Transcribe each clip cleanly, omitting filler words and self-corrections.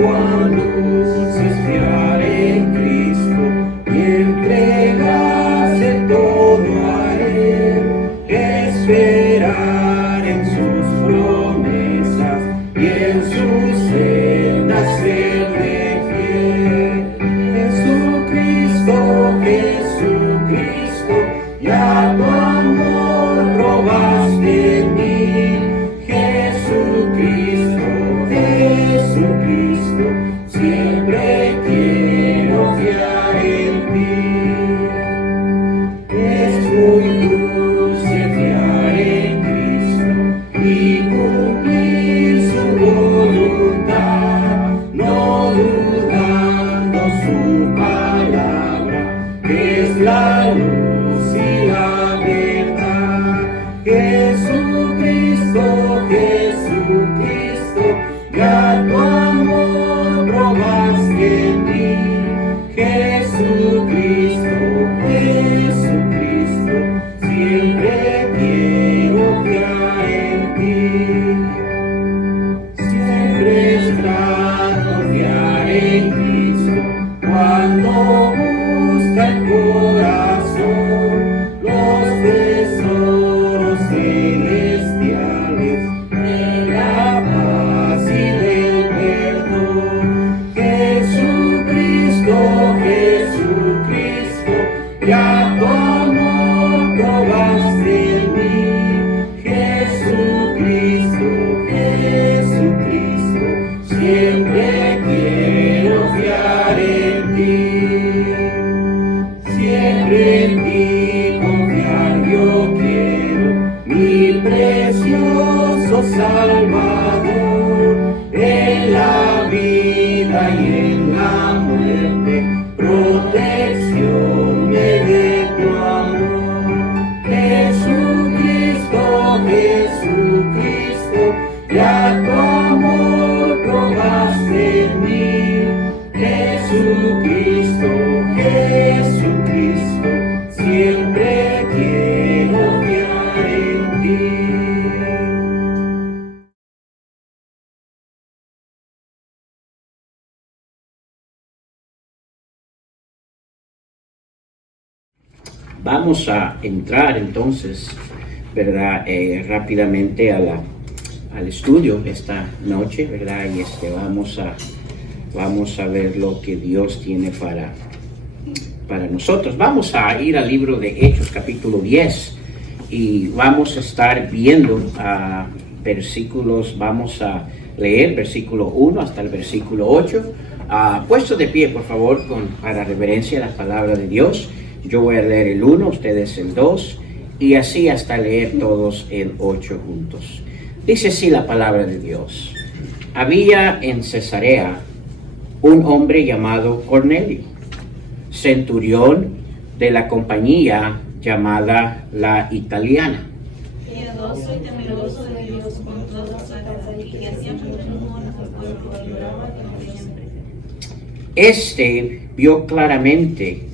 cuán dulce es fiar en Cristo y entregarse todo a Él, esperar en sus promesas y en sus sendas serle fiel. Jesucristo, Jesucristo, ya tu amor probaste en mí. Jesucristo, Jesucristo, siempre quiero fiar en ti. Es muy dulce fiar en Cristo y cumplir su voluntad, no dudando su palabra, es la luz y la verdad. Jesucristo, Jesucristo, ya tu amor probaste en mí. Jesucristo, Jesucristo, siempre quiero fiar en ti. Siempre es grato fiar en Cristo cuando busca el corazón los tesoros celestiales de la paz y del perdón. Jesucristo, Jesucristo, ya tu amor probaste en mí. Jesucristo, Jesucristo, siempre quiero fiar en ti. Siempre en ti confiar yo quiero, mi precioso Salvador. En la vida y en la muerte, protección me dé tu amor. Jesucristo, Jesucristo, ya tu amor probaste en mí. Jesucristo, Jesucristo, siempre quiero fiar en ti. Vamos a entrar entonces, ¿verdad? Rápidamente al estudio esta noche, ¿verdad? Y vamos a ver lo que Dios tiene para nosotros. Vamos a ir al libro de Hechos, capítulo 10, y vamos a estar viendo versículos, vamos a leer versículo 1 hasta el versículo 8. Puesto de pie, por favor, para reverencia a la palabra de Dios. Yo voy a leer el 1, ustedes el 2, y así hasta leer todos el 8 juntos. Dice así la palabra de Dios. Había en Cesarea un hombre llamado Cornelio, centurión de la compañía llamada la Italiana. Piadoso y temeroso de Dios con toda su casa, y que hacía mucho honor al pueblo, valoraba como siempre. Este vio claramente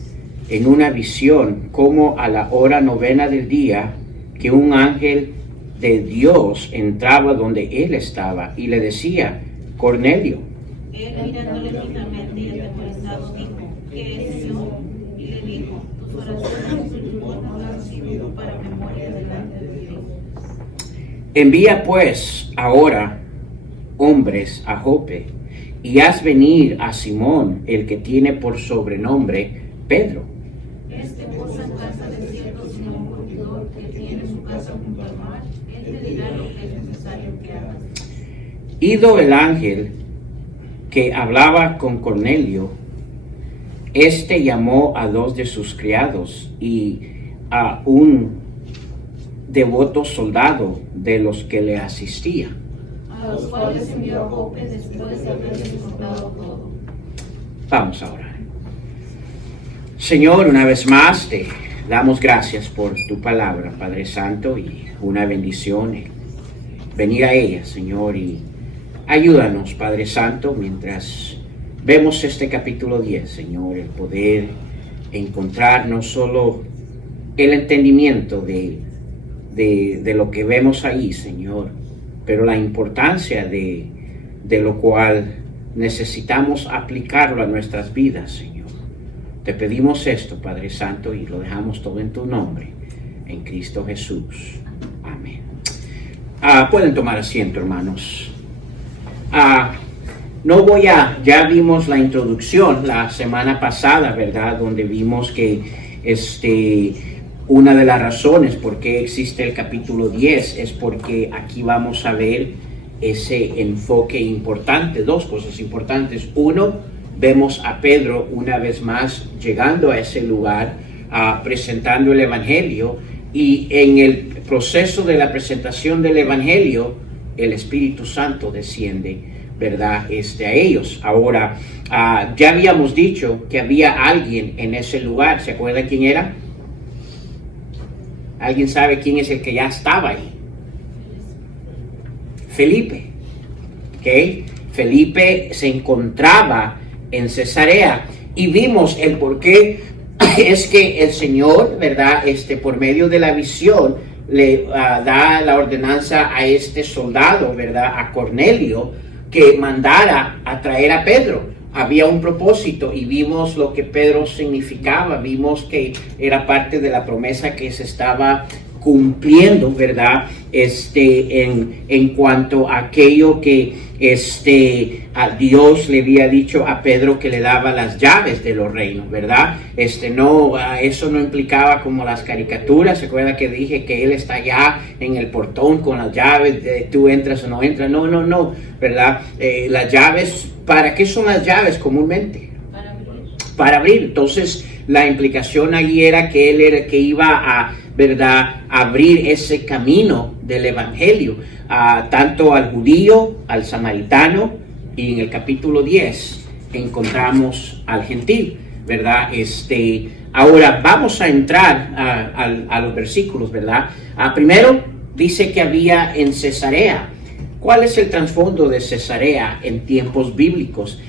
en una visión como a la hora 9 del día que un ángel de Dios entraba donde él estaba y le decía: Cornelio. Él, mirándole fijamente y atemorizado, dijo: ¿Qué es, Señor? Y le dijo: tus oraciones y tu voz han recibido para memoria delante de Dios. Envía pues ahora hombres a Jope y haz venir a Simón, el que tiene por sobrenombre Pedro. Este posa en casa de cierto Simón Curtidor, que tiene su casa junto al mar. Él te dirá lo que es necesario que hagas. Ido el ángel que hablaba con Cornelio, este llamó a 2 de sus criados y a un devoto soldado de los que le asistía, A los cuales envió a Jope después de haberles contado todo. Vamos a orar. Señor, una vez más te damos gracias por tu palabra, Padre Santo, y una bendición venir a ella, Señor, y ayúdanos, Padre Santo, mientras vemos este capítulo 10, Señor, el poder encontrar no solo el entendimiento de lo que vemos ahí, Señor, pero la importancia de lo cual necesitamos aplicarlo a nuestras vidas, Señor. Te pedimos esto, Padre Santo, y lo dejamos todo en tu nombre, en Cristo Jesús. Amén. Pueden tomar asiento, hermanos. Ya vimos la introducción la semana pasada, ¿verdad? Donde vimos que una de las razones por qué existe el capítulo 10 es porque aquí vamos a ver ese enfoque importante, dos cosas importantes. Uno, vemos a Pedro una vez más llegando a ese lugar, presentando el Evangelio, y en el proceso de la presentación del Evangelio, el Espíritu Santo desciende, ¿verdad? A ellos. Ahora, ya habíamos dicho que había alguien en ese lugar. ¿Se acuerdan quién era? ¿Alguien sabe quién es el que ya estaba ahí? Felipe. ¿Okay? Felipe se encontraba en Cesarea y vimos el por qué es que el Señor, ¿verdad? Por medio de la visión le da la ordenanza a este soldado, ¿verdad? A Cornelio, que mandara a traer a Pedro. Había un propósito y vimos lo que Pedro significaba, vimos que era parte de la promesa que se estaba cumpliendo, ¿verdad? En cuanto a aquello que a Dios le había dicho a Pedro, que le daba las llaves de los reinos, ¿verdad? Eso no implicaba como las caricaturas. ¿Se acuerda que dije que él está allá en el portón con las llaves, tú entras o no entras? No, ¿verdad? Las llaves, ¿para qué son las llaves comúnmente? Para abrir. Entonces, la implicación allí era que él era el que iba a, ¿verdad?, abrir ese camino del Evangelio, tanto al judío, al samaritano, y en el capítulo 10 encontramos al gentil, ¿verdad? Ahora vamos a entrar a los versículos, ¿verdad? Primero dice que había en Cesarea. ¿Cuál es el trasfondo de Cesarea en tiempos bíblicos?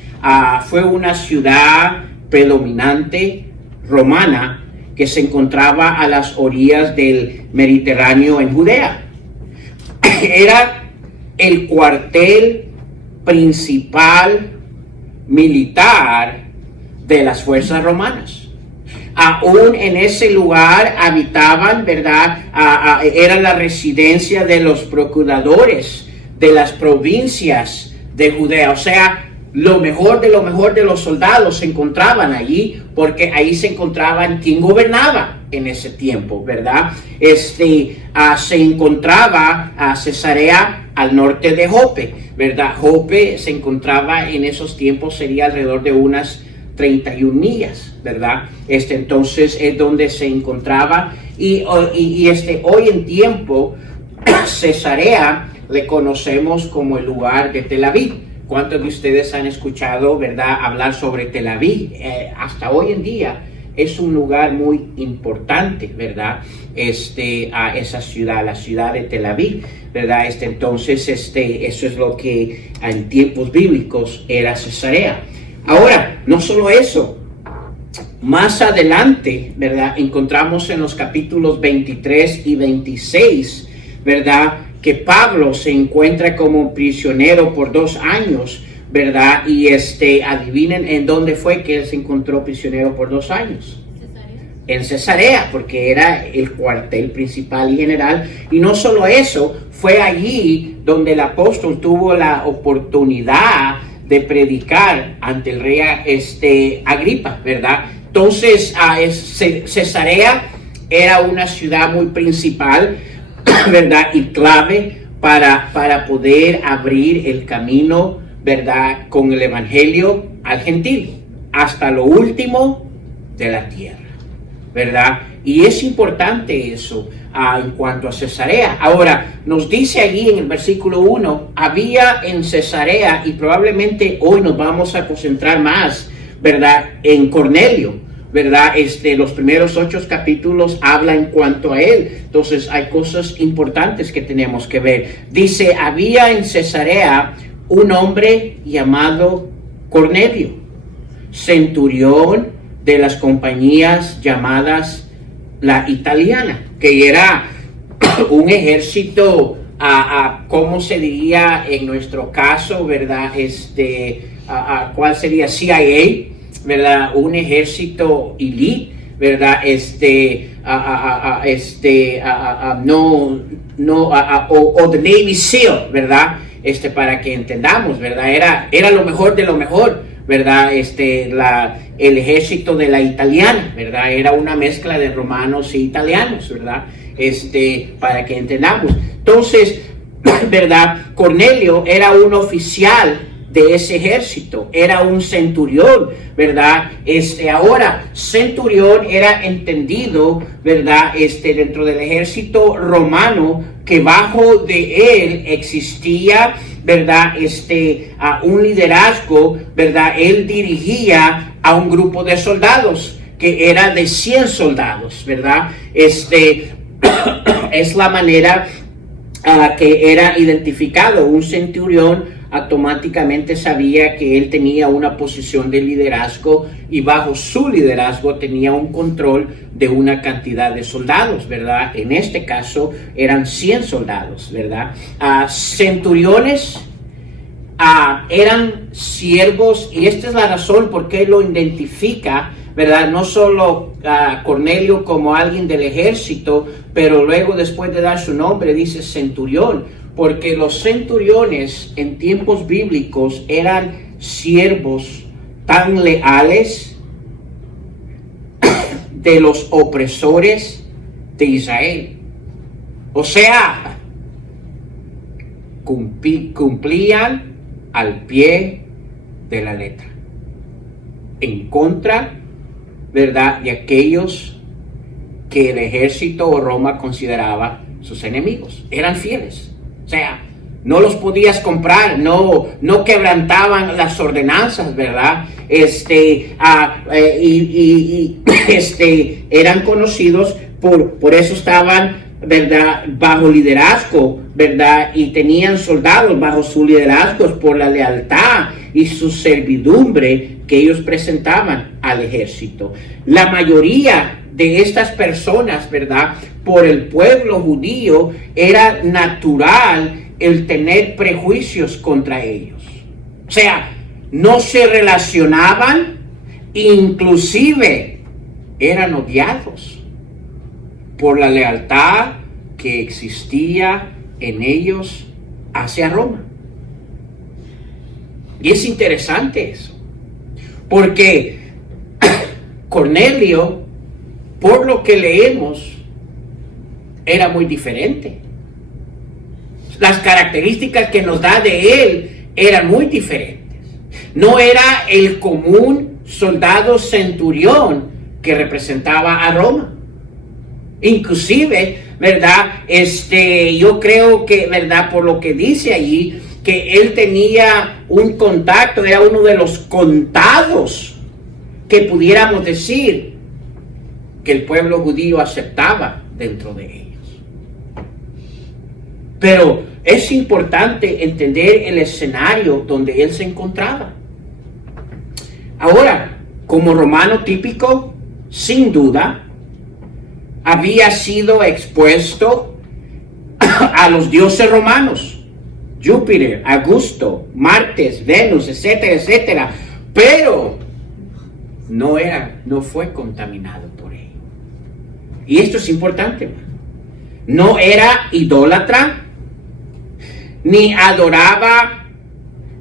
Fue una ciudad predominante romana que se encontraba a las orillas del Mediterráneo en Judea. Era el cuartel principal militar de las fuerzas romanas. Aún en ese lugar habitaban, ¿verdad? Era la residencia de los procuradores de las provincias de Judea. O sea, lo mejor de los soldados se encontraban allí, porque ahí se encontraban quien gobernaba en ese tiempo, ¿verdad? Se encontraba a Cesarea al norte de Jope, ¿verdad? Jope se encontraba en esos tiempos, sería alrededor de unas 31 millas, ¿verdad? Entonces es donde se encontraba, y hoy en tiempo Cesarea le conocemos como el lugar de Tel Aviv. ¿Cuántos de ustedes han escuchado, verdad, hablar sobre Tel Aviv? Hasta hoy en día es un lugar muy importante, ¿verdad? A esa ciudad, la ciudad de Tel Aviv, ¿verdad? Entonces, eso es lo que en tiempos bíblicos era Cesarea. Ahora, no solo eso, más adelante, ¿verdad?, encontramos en los capítulos 23 y 26, ¿verdad?, que Pablo se encuentra como prisionero por 2 años, ¿verdad? Y adivinen en dónde fue que él se encontró prisionero por 2 años. En Cesarea, porque era el cuartel principal y general. Y no solo eso, fue allí donde el apóstol tuvo la oportunidad de predicar ante el rey Agripa, ¿verdad? Entonces, Cesarea era una ciudad muy principal, ¿verdad?, y clave para poder abrir el camino, ¿verdad?, con el Evangelio al gentil, hasta lo último de la tierra, ¿verdad? Y es importante eso en cuanto a Cesarea. Ahora, nos dice allí en el versículo 1, había en Cesarea, y probablemente hoy nos vamos a concentrar más, ¿verdad?, en Cornelio, ¿verdad? Los primeros 8 capítulos habla en cuanto a él. Entonces hay cosas importantes que tenemos que ver. Dice, había en Cesarea un hombre llamado Cornelio, centurión de las compañías llamadas la italiana, que era un ejército, ¿cómo se diría en nuestro caso, verdad? ¿cuál sería? CIA, ¿verdad? Un ejército elite, ¿verdad? O the Navy SEAL, ¿verdad? Para que entendamos, ¿verdad? Era lo mejor de lo mejor, ¿verdad? El ejército de la italiana, ¿verdad? Era una mezcla de romanos e italianos, ¿verdad? Para que entendamos. Entonces, ¿verdad? Cornelio era un oficial de ese ejército, era un centurión, ¿verdad? Ahora, centurión era entendido, ¿verdad? Dentro del ejército romano, que bajo de él existía, ¿verdad? Un liderazgo, ¿verdad? Él dirigía a un grupo de soldados, que era de 100 soldados, ¿verdad? Es la manera que era identificado. Un centurión automáticamente sabía que él tenía una posición de liderazgo y bajo su liderazgo tenía un control de una cantidad de soldados, ¿verdad? En este caso eran 100 soldados, ¿verdad? Centuriones eran siervos, y esta es la razón por qué lo identifica, ¿verdad? No solo Cornelio como alguien del ejército, pero luego, después de dar su nombre, dice centurión, porque los centuriones en tiempos bíblicos eran siervos tan leales de los opresores de Israel. O sea, cumplían al pie de la letra, en contra, ¿verdad?, de aquellos que el ejército o Roma consideraba sus enemigos. Eran fieles. O sea, no los podías comprar, no quebrantaban las ordenanzas, ¿verdad? Eran conocidos por eso estaban, ¿verdad?, bajo liderazgo, ¿verdad? Y tenían soldados bajo su liderazgo por la lealtad y su servidumbre que ellos presentaban al ejército. La mayoría de estas personas, ¿verdad?, por el pueblo judío era natural el tener prejuicios contra ellos. O sea, no se relacionaban, inclusive eran odiados por la lealtad que existía en ellos hacia Roma. Y es interesante eso, porque Cornelio, por lo que leemos, era muy diferente. Las características que nos da de él eran muy diferentes. No era el común soldado centurión que representaba a Roma. Inclusive, ¿verdad? Yo creo que, ¿verdad?, por lo que dice allí, que él tenía un contacto, era uno de los contados que pudiéramos decir que el pueblo judío aceptaba dentro de ellos. Pero es importante entender el escenario donde él se encontraba. Ahora, como romano típico, sin duda, había sido expuesto a los dioses romanos, Júpiter, Augusto, Marte, Venus, etcétera, etcétera, pero no fue contaminado por ello. Y esto es importante. No era idólatra, ni adoraba,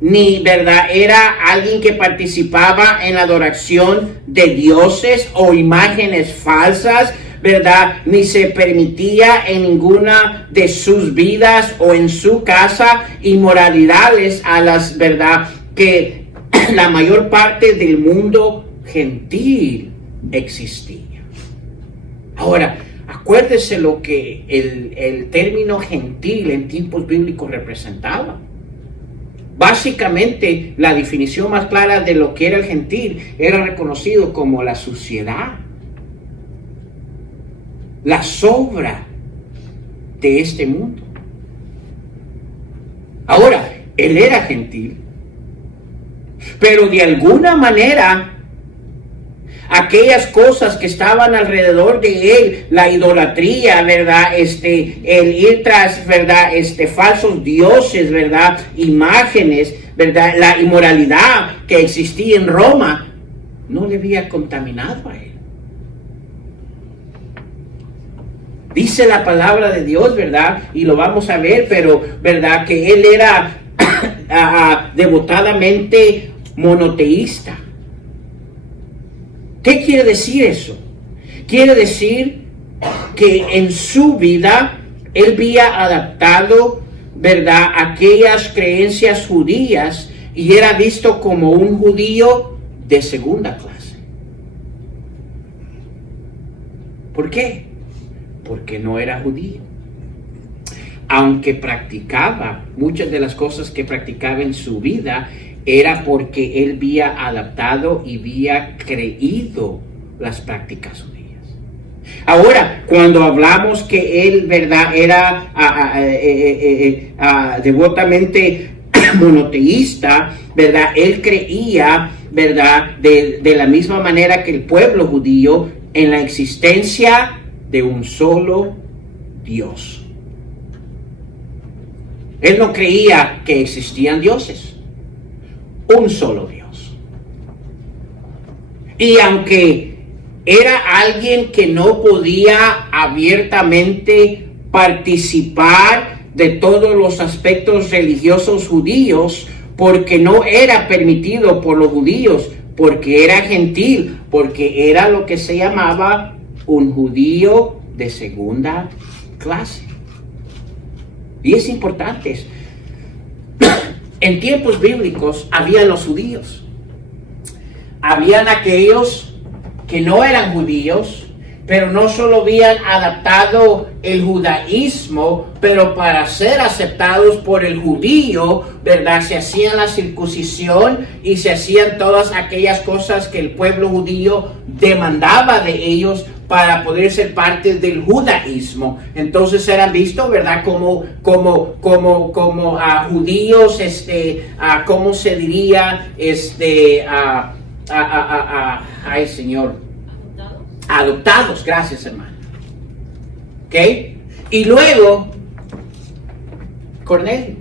ni, ¿verdad?, era alguien que participaba en la adoración de dioses o imágenes falsas, ¿verdad? Ni se permitía en ninguna de sus vidas o en su casa inmoralidades a las, ¿verdad?, que la mayor parte del mundo gentil existía. Ahora, acuérdese lo que el término gentil en tiempos bíblicos representaba. Básicamente, la definición más clara de lo que era el gentil era reconocido como la suciedad, la sobra de este mundo. Ahora, él era gentil, pero de alguna manera aquellas cosas que estaban alrededor de él, la idolatría, ¿verdad? El ir tras, ¿verdad? Falsos dioses, ¿verdad? Imágenes, ¿verdad? La inmoralidad que existía en Roma, no le había contaminado a él. Dice la palabra de Dios, ¿verdad? Y lo vamos a ver, pero, ¿verdad? Que él era devotadamente monoteísta. ¿Qué quiere decir eso? Quiere decir que en su vida él había adaptado, ¿verdad?, aquellas creencias judías y era visto como un judío de segunda clase. ¿Por qué? Porque no era judío. Aunque practicaba muchas de las cosas que practicaba en su vida, era porque él había adaptado y había creído las prácticas judías. Ahora, cuando hablamos que él, ¿verdad?, era devotamente monoteísta, ¿verdad?, él creía, ¿verdad?, de la misma manera que el pueblo judío en la existencia de un solo Dios. Él no creía que existían dioses, un solo Dios. Y aunque era alguien que no podía abiertamente participar de todos los aspectos religiosos judíos, porque no era permitido por los judíos, porque era gentil, porque era lo que se llamaba un judío de segunda clase. Y es importante. En tiempos bíblicos habían los judíos. Habían aquellos que no eran judíos, pero no solo habían adaptado el judaísmo, pero para ser aceptados por el judío, ¿verdad?, se hacían la circuncisión y se hacían todas aquellas cosas que el pueblo judío demandaba de ellos para poder ser parte del judaísmo. Entonces eran vistos, ¿verdad?, como judíos, ¿cómo se diría? Ay, Señor. Adoptados, gracias, hermano. ¿Ok? Y luego, Cornelio.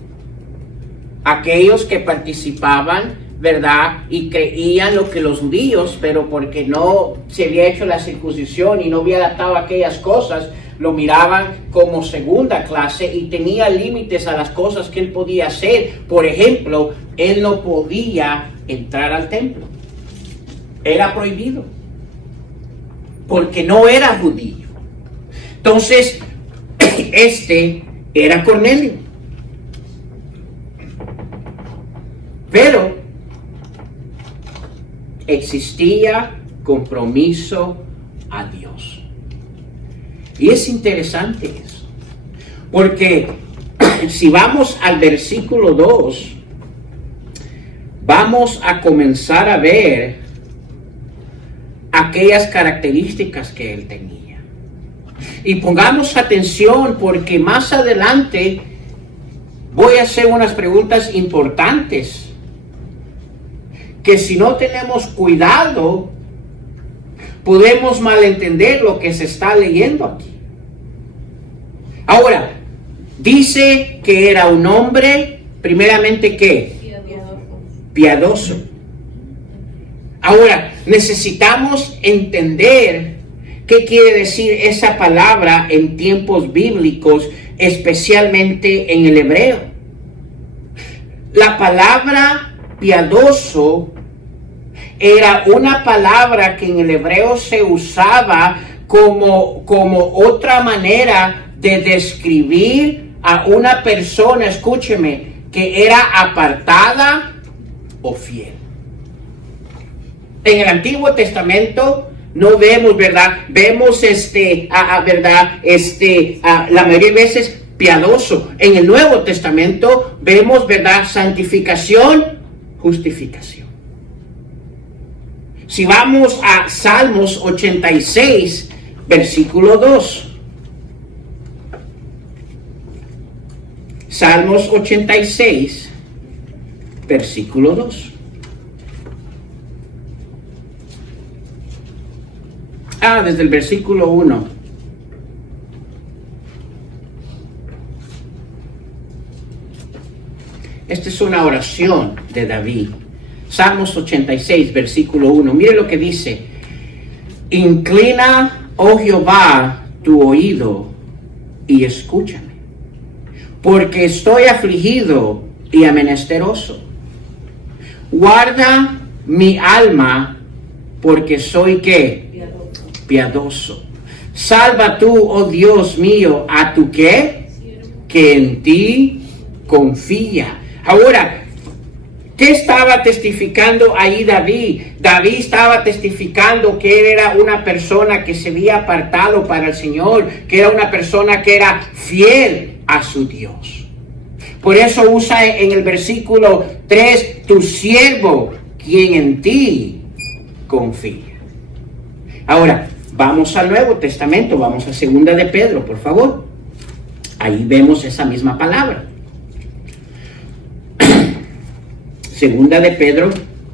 Aquellos que participaban, ¿verdad?, y creían lo que los judíos, pero porque no se había hecho la circuncisión y no había adaptado aquellas cosas, lo miraban como segunda clase y tenía límites a las cosas que él podía hacer. Por ejemplo, él no podía entrar al templo. Era prohibido, porque no era judío. Entonces, era Cornelio. Pero existía compromiso a Dios. Y es interesante eso, porque si vamos al versículo 2, vamos a comenzar a ver aquellas características que él tenía. Y pongamos atención, porque más adelante voy a hacer unas preguntas importantes que si no tenemos cuidado podemos malentender lo que se está leyendo aquí. Ahora, dice que era un hombre, primeramente, ¿qué? Piadoso. Ahora, necesitamos entender qué quiere decir esa palabra en tiempos bíblicos, especialmente en el hebreo. La palabra piadoso era una palabra que en el hebreo se usaba como otra manera de describir a una persona, escúcheme, que era apartada o fiel. En el Antiguo Testamento no vemos, ¿verdad? Vemos ¿verdad? La mayoría de veces piadoso. En el Nuevo Testamento vemos, ¿verdad?, santificación, justificación. Si vamos a Salmos 86, versículo 2. Salmos 86, versículo 2. Desde el versículo 1. Esta es una oración de David. Salmos 86, versículo 1. Mire lo que dice. Inclina, oh Jehová, tu oído y escúchame, porque estoy afligido y menesteroso. Guarda mi alma, porque soy ¿qué? Piadoso. Salva tú, oh Dios mío, a tu ¿qué? Que en ti confía. Ahora, ¿qué estaba testificando ahí David? David estaba testificando que él era una persona que se había apartado para el Señor, que era una persona que era fiel a su Dios. Por eso usa en el versículo 3, tu siervo, quien en ti confía. Ahora, vamos al Nuevo Testamento, vamos a 2 de Pedro, por favor. Ahí vemos esa misma palabra. 2 de Pedro,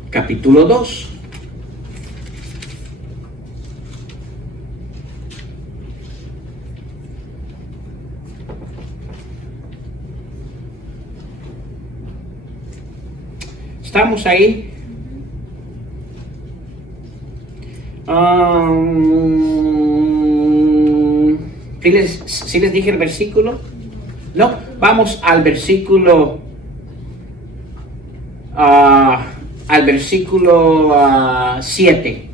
capítulo 2. ¿Estamos ahí? ¿Sí les dije el versículo? No, vamos al versículo 7.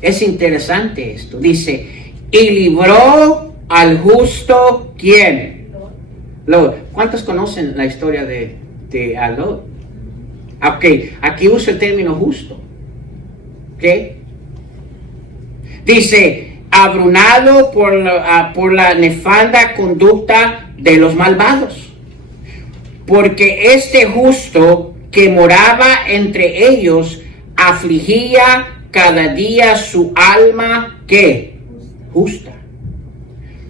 Es interesante esto. Dice, y libró al justo, ¿quién? Lot. ¿Cuántos conocen la historia de Lot? Ok, aquí usa el término justo. ¿Ok? Dice, abrumado por la nefanda conducta de los malvados. Porque este justo que moraba entre ellos afligía cada día su alma, ¿qué? Justa.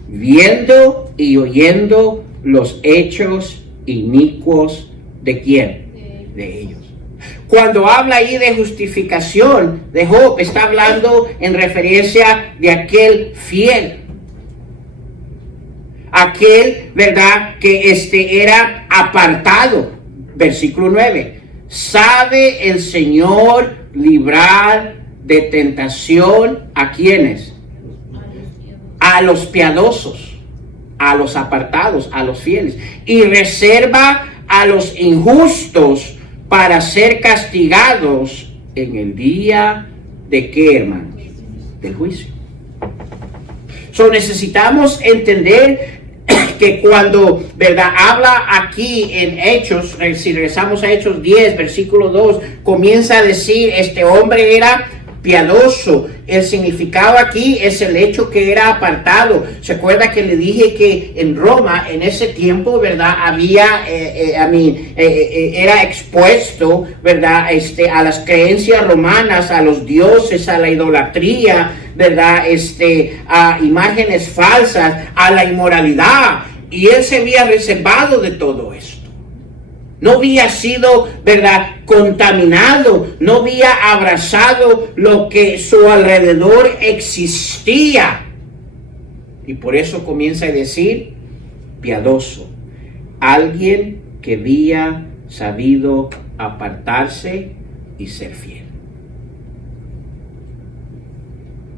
Viendo y oyendo los hechos inicuos ¿de quién? De ellos. Cuando habla ahí de justificación de Job, está hablando en referencia de aquel fiel. Aquel, ¿verdad? Que era apartado. Versículo 9. ¿Sabe el Señor librar de tentación a quienes? A los piadosos, a los apartados, a los fieles. Y reserva a los injustos para ser castigados en el día de ¿qué, hermanos? Del juicio. Necesitamos entender que cuando, ¿verdad?, habla aquí en Hechos, si regresamos a Hechos 10, versículo 2, comienza a decir, este hombre era piadoso. El significado aquí es el hecho que era apartado. ¿Se acuerda que le dije que en Roma, en ese tiempo, ¿verdad?, era expuesto, ¿verdad?, a las creencias romanas, a los dioses, a la idolatría, ¿verdad?, a imágenes falsas, a la inmoralidad. Y él se había reservado de todo esto. No había sido, ¿verdad?, contaminado, no había abrazado lo que su alrededor existía. Y por eso comienza a decir, piadoso, alguien que había sabido apartarse y ser fiel.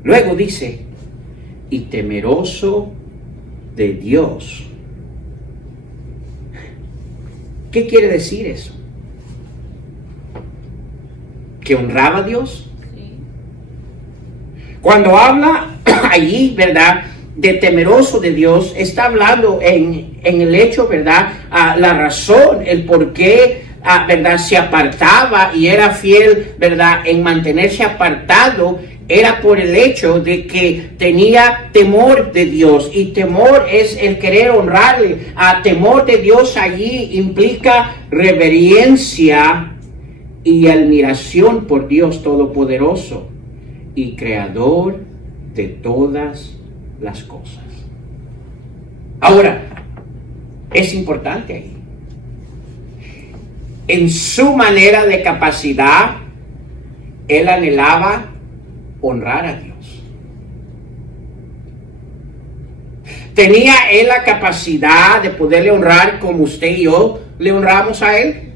Luego dice, y temeroso de Dios. ¿Qué quiere decir eso? ¿Que honraba a Dios? Sí. Cuando habla allí, ¿verdad?, de temeroso de Dios, está hablando en el hecho, ¿verdad?, la razón, el por qué, ¿verdad?, se apartaba y era fiel, ¿verdad?, en mantenerse apartado. Era por el hecho de que tenía temor de Dios, y temor es el querer honrarle. Temor de Dios allí implica reverencia y admiración por Dios Todopoderoso y Creador de todas las cosas. Ahora, es importante ahí. En su manera de capacidad, él anhelaba honrar a Dios. ¿Tenía él la capacidad de poderle honrar como usted y yo le honramos a él?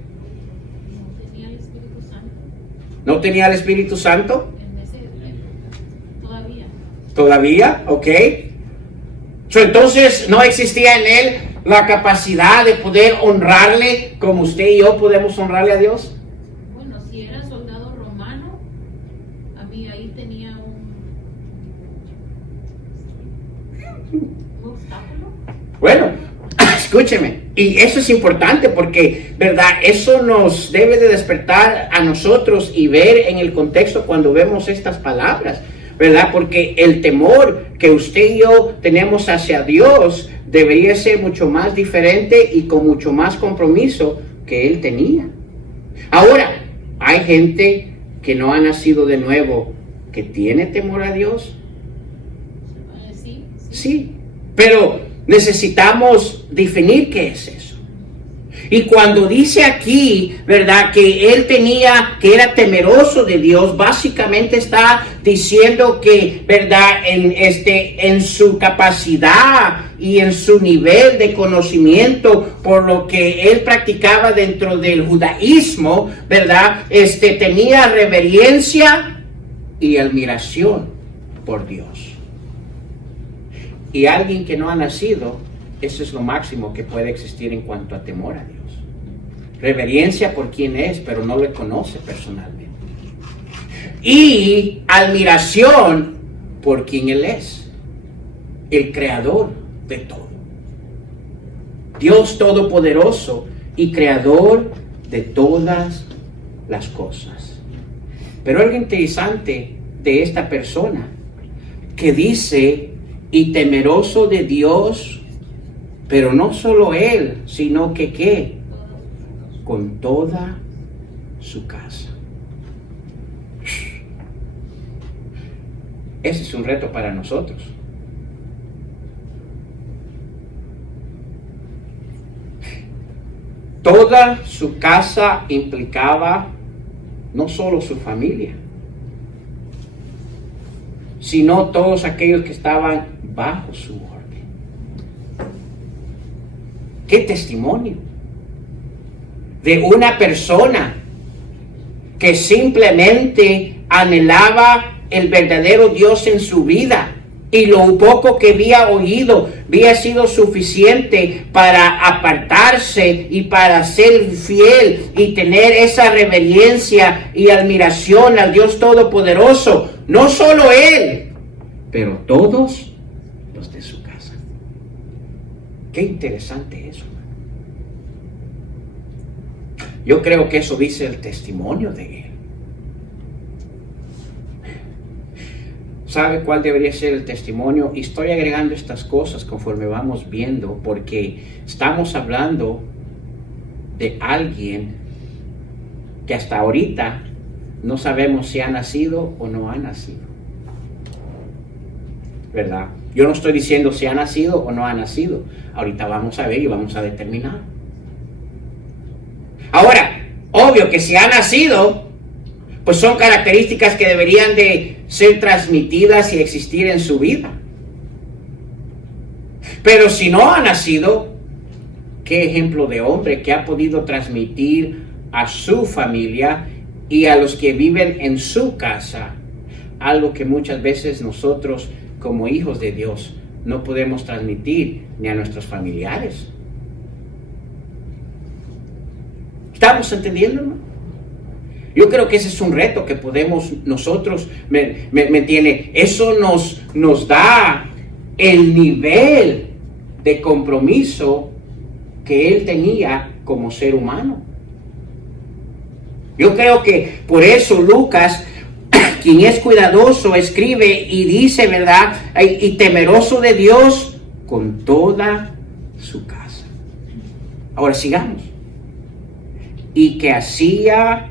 Tenía el Espíritu Santo ¿No tenía el Espíritu Santo? en ese época. Todavía. ¿Todavía? Ok. Entonces no existía en él la capacidad de poder honrarle como usted y yo podemos honrarle a Dios. Bueno, si era soldado romano, a mí ahí tenía un obstáculo. Bueno, escúcheme, y eso es importante porque, ¿verdad? Eso nos debe de despertar a nosotros y ver en el contexto cuando vemos estas palabras, ¿verdad? Porque el temor que usted y yo tenemos hacia Dios debería ser mucho más diferente y con mucho más compromiso que él tenía. Ahora, hay gente que no ha nacido de nuevo, que tiene temor a Dios. Sí. Sí, pero necesitamos definir qué es eso. Y cuando dice aquí, ¿verdad?, que él que era temeroso de Dios, básicamente está diciendo que, ¿verdad?, en su capacidad y en su nivel de conocimiento por lo que él practicaba dentro del judaísmo, ¿verdad?, tenía reverencia y admiración por Dios. Y alguien que no ha nacido, eso es lo máximo que puede existir en cuanto a temor a Dios. Reverencia por quien es, pero no le conoce personalmente. Y admiración por quien Él es, el creador de todo. Dios todopoderoso y creador de todas las cosas. Pero algo interesante de esta persona que dice, y temeroso de Dios, pero no solo él, sino que ¿qué? Con toda su casa. Ese es un reto para nosotros. Toda su casa implicaba no solo su familia, sino todos aquellos que estaban bajo su orden. ¡Qué testimonio! De una persona que simplemente anhelaba el verdadero Dios en su vida, y lo poco que había oído había sido suficiente para apartarse y para ser fiel y tener esa reverencia y admiración al Dios Todopoderoso. No solo él, pero todos los de su casa. Qué interesante eso. Yo creo que eso dice el testimonio de él. ¿Sabe cuál debería ser el testimonio? Y estoy agregando estas cosas conforme vamos viendo, porque estamos hablando de alguien que hasta ahorita no sabemos si ha nacido o no ha nacido. ¿Verdad? Yo no estoy diciendo si ha nacido o no ha nacido. Ahorita vamos a ver y vamos a determinar. Ahora, obvio que si ha nacido, pues son características que deberían de ser transmitidas y existir en su vida. Pero si no ha nacido, ¿qué ejemplo de hombre que ha podido transmitir a su familia y a los que viven en su casa algo que muchas veces nosotros como hijos de Dios no podemos transmitir ni a nuestros familiares? ¿Estamos entendiendo? Yo creo que ese es un reto que podemos nosotros, ¿me entiende? Eso nos da el nivel de compromiso que él tenía como ser humano. Yo creo que por eso Lucas, quien es cuidadoso, escribe y dice, ¿verdad? Y temeroso de Dios con toda su casa. Ahora sigamos. Y que hacía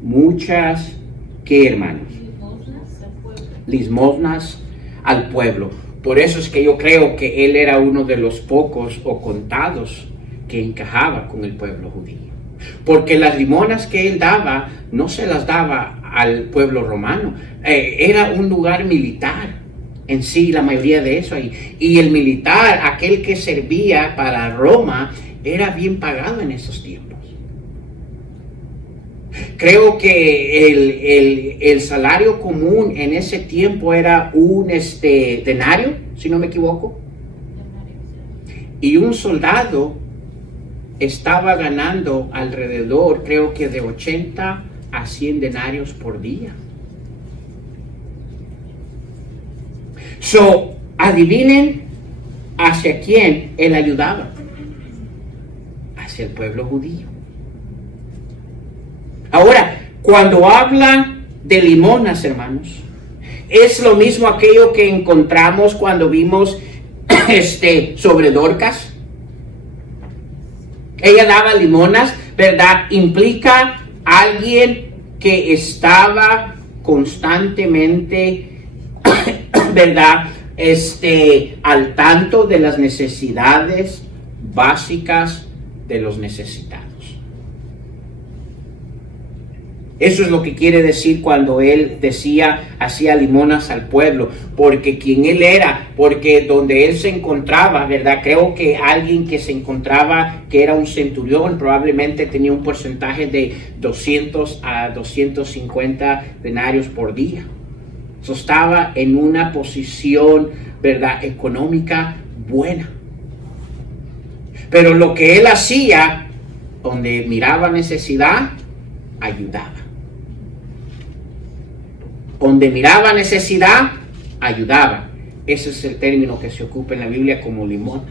muchas, ¿qué, hermanos? Limosnas al pueblo. Por eso es que yo creo que él era uno de los pocos o contados que encajaba con el pueblo judío. Porque las limonas que él daba, no se las daba al pueblo romano. Era un lugar militar en sí, la mayoría de eso ahí. Y el militar, aquel que servía para Roma, era bien pagado en esos tiempos. Creo que el salario común en ese tiempo era un denario, si no me equivoco. Y un soldado estaba ganando alrededor, creo que de 80 a 100 denarios por día. So, adivinen hacia quién él ayudaba. Hacia el pueblo judío. Ahora, cuando habla de limonas, hermanos, es lo mismo aquello que encontramos cuando vimos sobre Dorcas. Ella daba limonas, ¿verdad? Implica alguien que estaba constantemente, ¿verdad? Al tanto de las necesidades básicas de los necesitados. Eso es lo que quiere decir cuando él decía, hacía limonas al pueblo, porque quien él era, porque donde él se encontraba, ¿verdad? Creo que alguien que se encontraba, que era un centurión, probablemente tenía un porcentaje de 200 a 250 denarios por día. So, estaba en una posición, ¿verdad?, económica buena. Pero lo que él hacía, donde miraba necesidad, ayudaba. Donde miraba necesidad, ayudaba. Ese es el término que se ocupa en la Biblia como limón.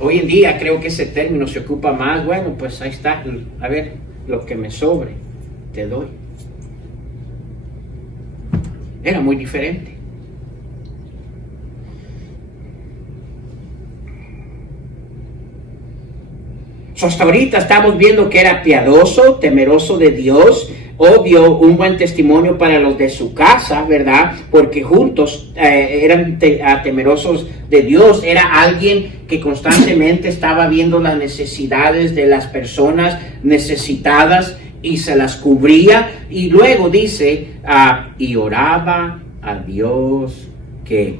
Hoy en día creo que ese término se ocupa más, bueno, pues ahí está, a ver, lo que me sobre, te doy. Era muy diferente. Hasta ahorita estamos viendo que era piadoso, temeroso de Dios, obvio, un buen testimonio para los de su casa, ¿verdad? Porque juntos eran temerosos de Dios. Era alguien que constantemente estaba viendo las necesidades de las personas necesitadas y se las cubría. Y luego dice, y oraba a Dios que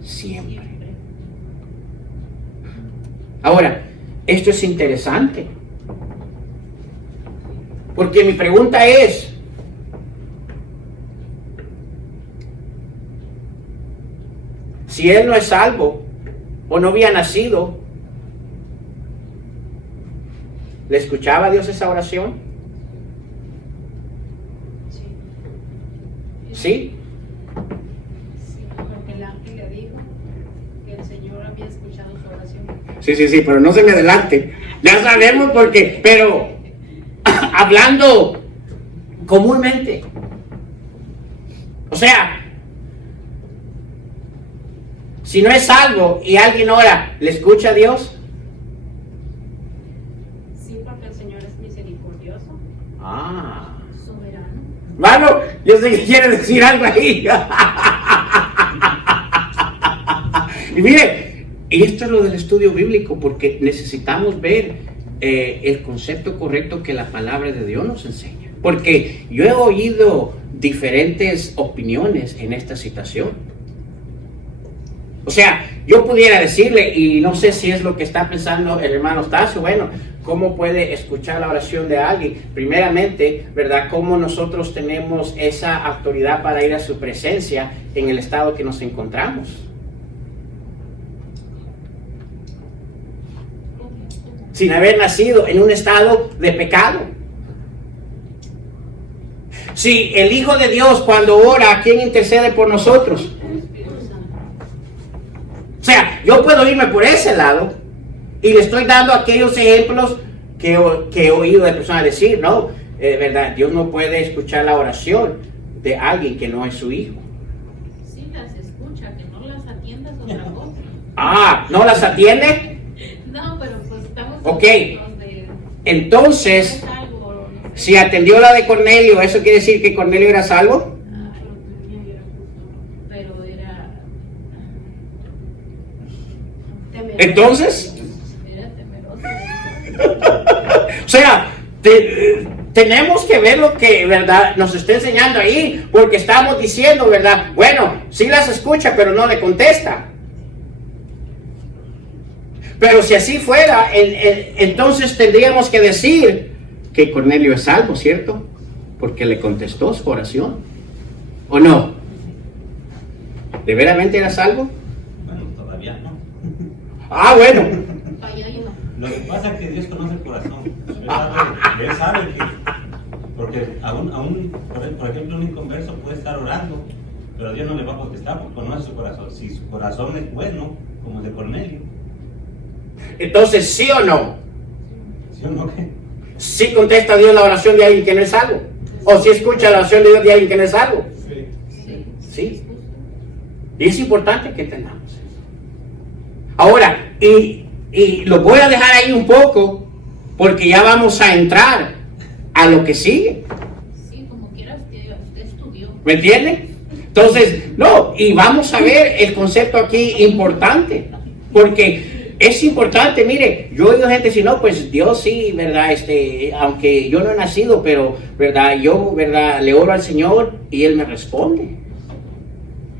siempre. Ahora, esto es interesante. Porque mi pregunta es, si él no es salvo o no había nacido, ¿le escuchaba a Dios esa oración? ¿Sí? Sí, porque el ángel le dijo que el Señor había escuchado su oración. Sí, pero no se me adelante. Ya sabemos por qué, pero hablando comúnmente. O sea, si no es salvo y alguien ora, ¿le escucha a Dios? Sí, porque el Señor es misericordioso. Soberano. Mano, yo sé que quiere decir algo ahí. Y mire, esto es lo del estudio bíblico, porque necesitamos ver el concepto correcto que la palabra de Dios nos enseña. Porque yo he oído diferentes opiniones en esta situación. O sea, yo pudiera decirle, y no sé si es lo que está pensando el hermano Tasio, bueno, ¿cómo puede escuchar la oración de alguien? Primeramente, ¿verdad? ¿Cómo nosotros tenemos esa autoridad para ir a su presencia en el estado que nos encontramos? Sin haber nacido en un estado de pecado. Si el Hijo de Dios cuando ora, ¿quién intercede por nosotros? O sea, yo puedo irme por ese lado y le estoy dando aquellos ejemplos que he oído de personas decir, no, verdad, Dios no puede escuchar la oración de alguien que no es su hijo. Sí, las escucha, que no las atiendas otra cosa. ¿No las atiende? No, pero pues estamos... Ok. Donde Entonces, es algo, no sé. si atendió la de Cornelio, ¿eso quiere decir que Cornelio era salvo? Pero era... Temeroso. Entonces, Era temeroso. o sea, tenemos que ver lo que, ¿verdad?, nos está enseñando ahí, porque estamos diciendo, ¿verdad? Bueno, sí las escucha, pero no le contesta. Pero si así fuera, entonces tendríamos que decir que Cornelio es salvo, ¿cierto? Porque le contestó su oración. ¿O no? ¿De veramente era salvo? Bueno, todavía no. Ah, bueno. Vaya y no. Lo que pasa es que Dios conoce el corazón. Él sabe que, porque por ejemplo, un inconverso puede estar orando, pero Dios no le va a contestar porque conoce su corazón. Si su corazón es bueno, como el de Cornelio. Entonces, ¿sí o no? ¿Sí o no qué? ¿Sí contesta Dios la oración de alguien que no es salvo? ¿O sí escucha la oración de Dios de alguien que no es salvo? Sí. Y es importante que entendamos eso. Ahora, y lo voy a dejar ahí un poco, porque ya vamos a entrar a lo que sigue. Sí, como quiera, usted estudió. ¿Me entiende? Entonces, no, y vamos a ver el concepto aquí importante, porque es importante. Mire, yo oigo gente decir, no, pues Dios sí, ¿verdad? Aunque yo no he nacido, pero, ¿verdad? Yo, ¿verdad? Le oro al Señor y Él me responde.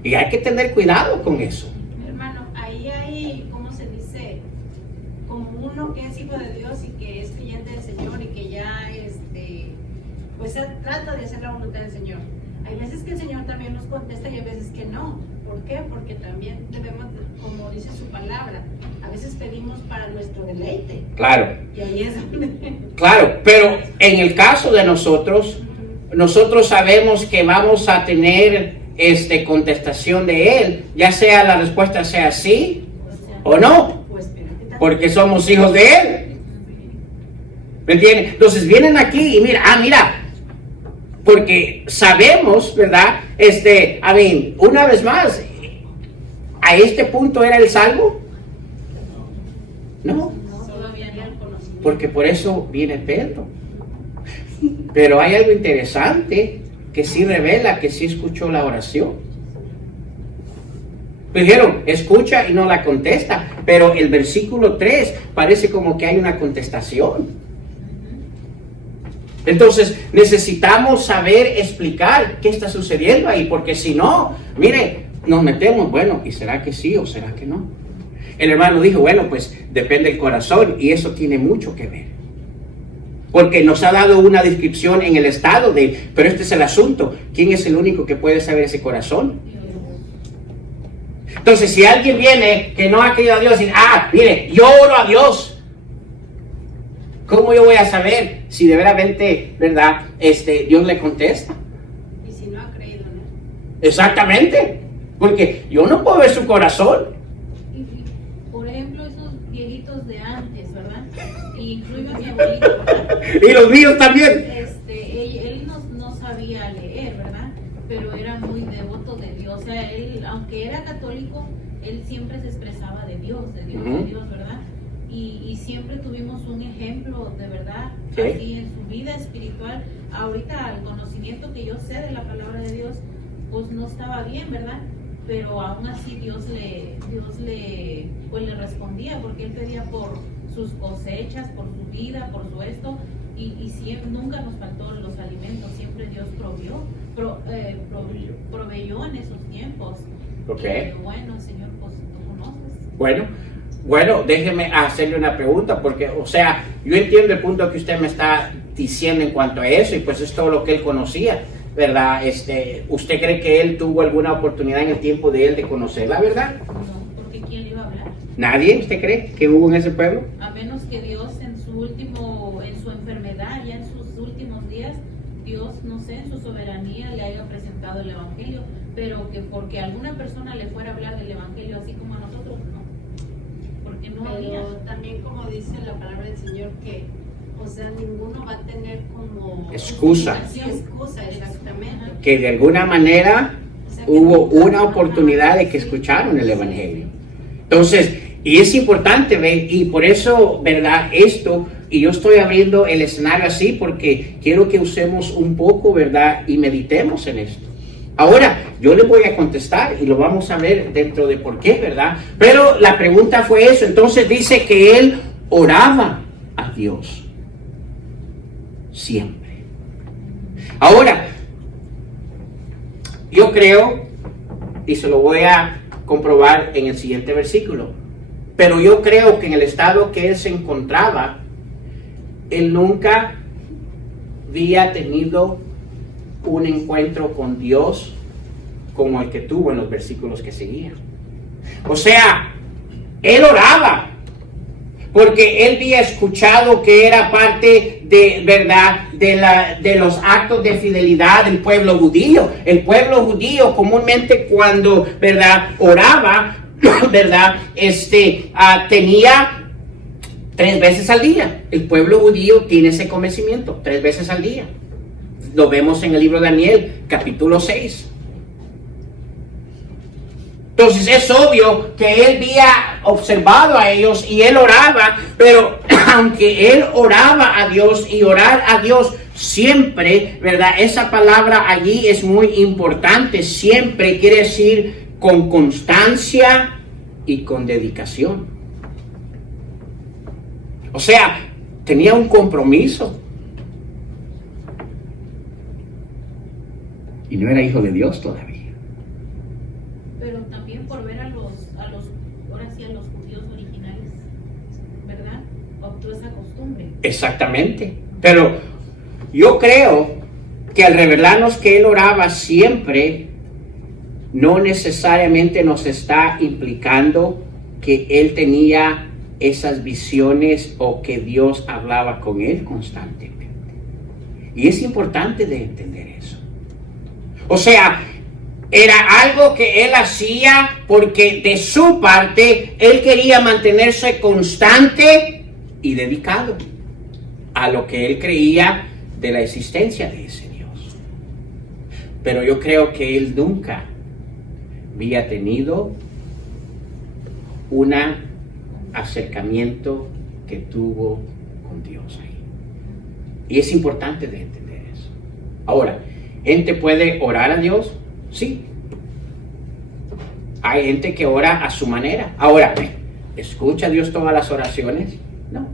Y hay que tener cuidado con eso. Hermano, ahí hay, ¿cómo se dice? Como uno que es hijo de Dios y que es creyente del Señor y que ya, pues él trata de hacer la voluntad del Señor. Hay veces que el Señor también nos contesta y hay veces que no. ¿Por qué? Porque también debemos, como dice su palabra, a veces pedimos para nuestro deleite. Claro. Y ahí es donde... Claro, pero en el caso de nosotros sabemos que vamos a tener contestación de Él, ya sea la respuesta sea sí o no, porque somos hijos de Él. ¿Me entienden? Entonces vienen aquí y mira, porque sabemos, ¿verdad? Una vez más, ¿a este punto era el salvo? No. Porque por eso viene Pedro. Pero hay algo interesante que sí revela que sí escuchó la oración. Dijeron, escucha y no la contesta, pero el versículo 3 parece como que hay una contestación. Entonces necesitamos saber explicar qué está sucediendo ahí, porque si no, mire, nos metemos, bueno, ¿y será que sí o será que no? El hermano dijo, bueno, pues depende del corazón, y eso tiene mucho que ver. Porque nos ha dado una descripción en el estado pero este es el asunto, ¿quién es el único que puede saber ese corazón? Entonces, si alguien viene que no ha querido a Dios y mire, yo oro a Dios, ¿cómo yo voy a saber si de verdaderamente, ¿verdad? Dios le contesta? Y si no ha creído, ¿no? Exactamente, porque yo no puedo ver su corazón. Por ejemplo, esos viejitos de antes, ¿verdad? Incluye a mi abuelito, ¿verdad? Y los míos también. Él no sabía leer, ¿verdad? Pero era muy devoto de Dios. O sea, él, aunque era católico, él siempre se expresaba de Dios, ¿verdad? Y siempre tuvimos un ejemplo de verdad, ¿sí? Así en su vida espiritual. Ahorita el conocimiento que yo sé de la palabra de Dios, pues no estaba bien, ¿verdad? Pero aún así Dios le respondía, porque él pedía por sus cosechas, por su vida, por su esto, y siempre, nunca nos faltó los alimentos, siempre Dios proveyó en esos tiempos. Okay. Bueno, Señor, pues tú conoces. Bueno, déjeme hacerle una pregunta, porque, o sea, yo entiendo el punto que usted me está diciendo en cuanto a eso, y pues es todo lo que él conocía, ¿verdad? ¿Usted cree que él tuvo alguna oportunidad en el tiempo de él de conocer la verdad? No, porque ¿quién le iba a hablar? ¿Nadie? ¿Usted cree que hubo en ese pueblo? A menos que Dios en su enfermedad, ya en sus últimos días, Dios, no sé, en su soberanía le haya presentado el Evangelio, pero que porque alguna persona le fuera a hablar del Evangelio así como a nosotros, no. Porque no había. Pero también como dice la palabra del Señor que, o sea, ninguno va a tener como... Excusa. Sí, excusa, exactamente. Que de alguna manera O sea, que hubo nunca- una oportunidad de que escucharon el Evangelio. Entonces, y es importante ver, y por eso, ¿verdad? Y yo estoy abriendo el escenario así porque quiero que usemos un poco, ¿verdad? Y meditemos en esto. Ahora, yo le voy a contestar y lo vamos a ver dentro de por qué, ¿verdad? Pero la pregunta fue eso. Entonces dice que él oraba a Dios siempre. Ahora, yo creo, y se lo voy a comprobar en el siguiente versículo, pero yo creo que en el estado que él se encontraba, él nunca había tenido un encuentro con Dios como el que tuvo en los versículos que seguían. O sea, él oraba porque él había escuchado que era parte de verdad de los actos de fidelidad del pueblo judío. El pueblo judío comúnmente cuando verdad oraba, verdad, tenía 3 veces al día. El pueblo judío tiene ese convencimiento, 3 veces al día. Lo vemos en el libro de Daniel, capítulo 6. Entonces es obvio que él había observado a ellos y él oraba, pero aunque él oraba a Dios y orar a Dios siempre, ¿verdad? Esa palabra allí es muy importante. Siempre quiere decir con constancia y con dedicación. O sea, tenía un compromiso. Y no era hijo de Dios todavía. Pero también por ver a los judíos originales, ¿verdad? Optó esa costumbre. Exactamente. Pero yo creo que al revelarnos que él oraba siempre, no necesariamente nos está implicando que él tenía esas visiones o que Dios hablaba con él constantemente. Y es importante de entender eso. O sea, era algo que él hacía porque de su parte él quería mantenerse constante y dedicado a lo que él creía de la existencia de ese Dios. Pero yo creo que él nunca había tenido un acercamiento que tuvo con Dios ahí. Y es importante de entender eso. Ahora, ¿gente puede orar a Dios? Sí. Hay gente que ora a su manera. Ahora, ¿escucha Dios todas las oraciones? No.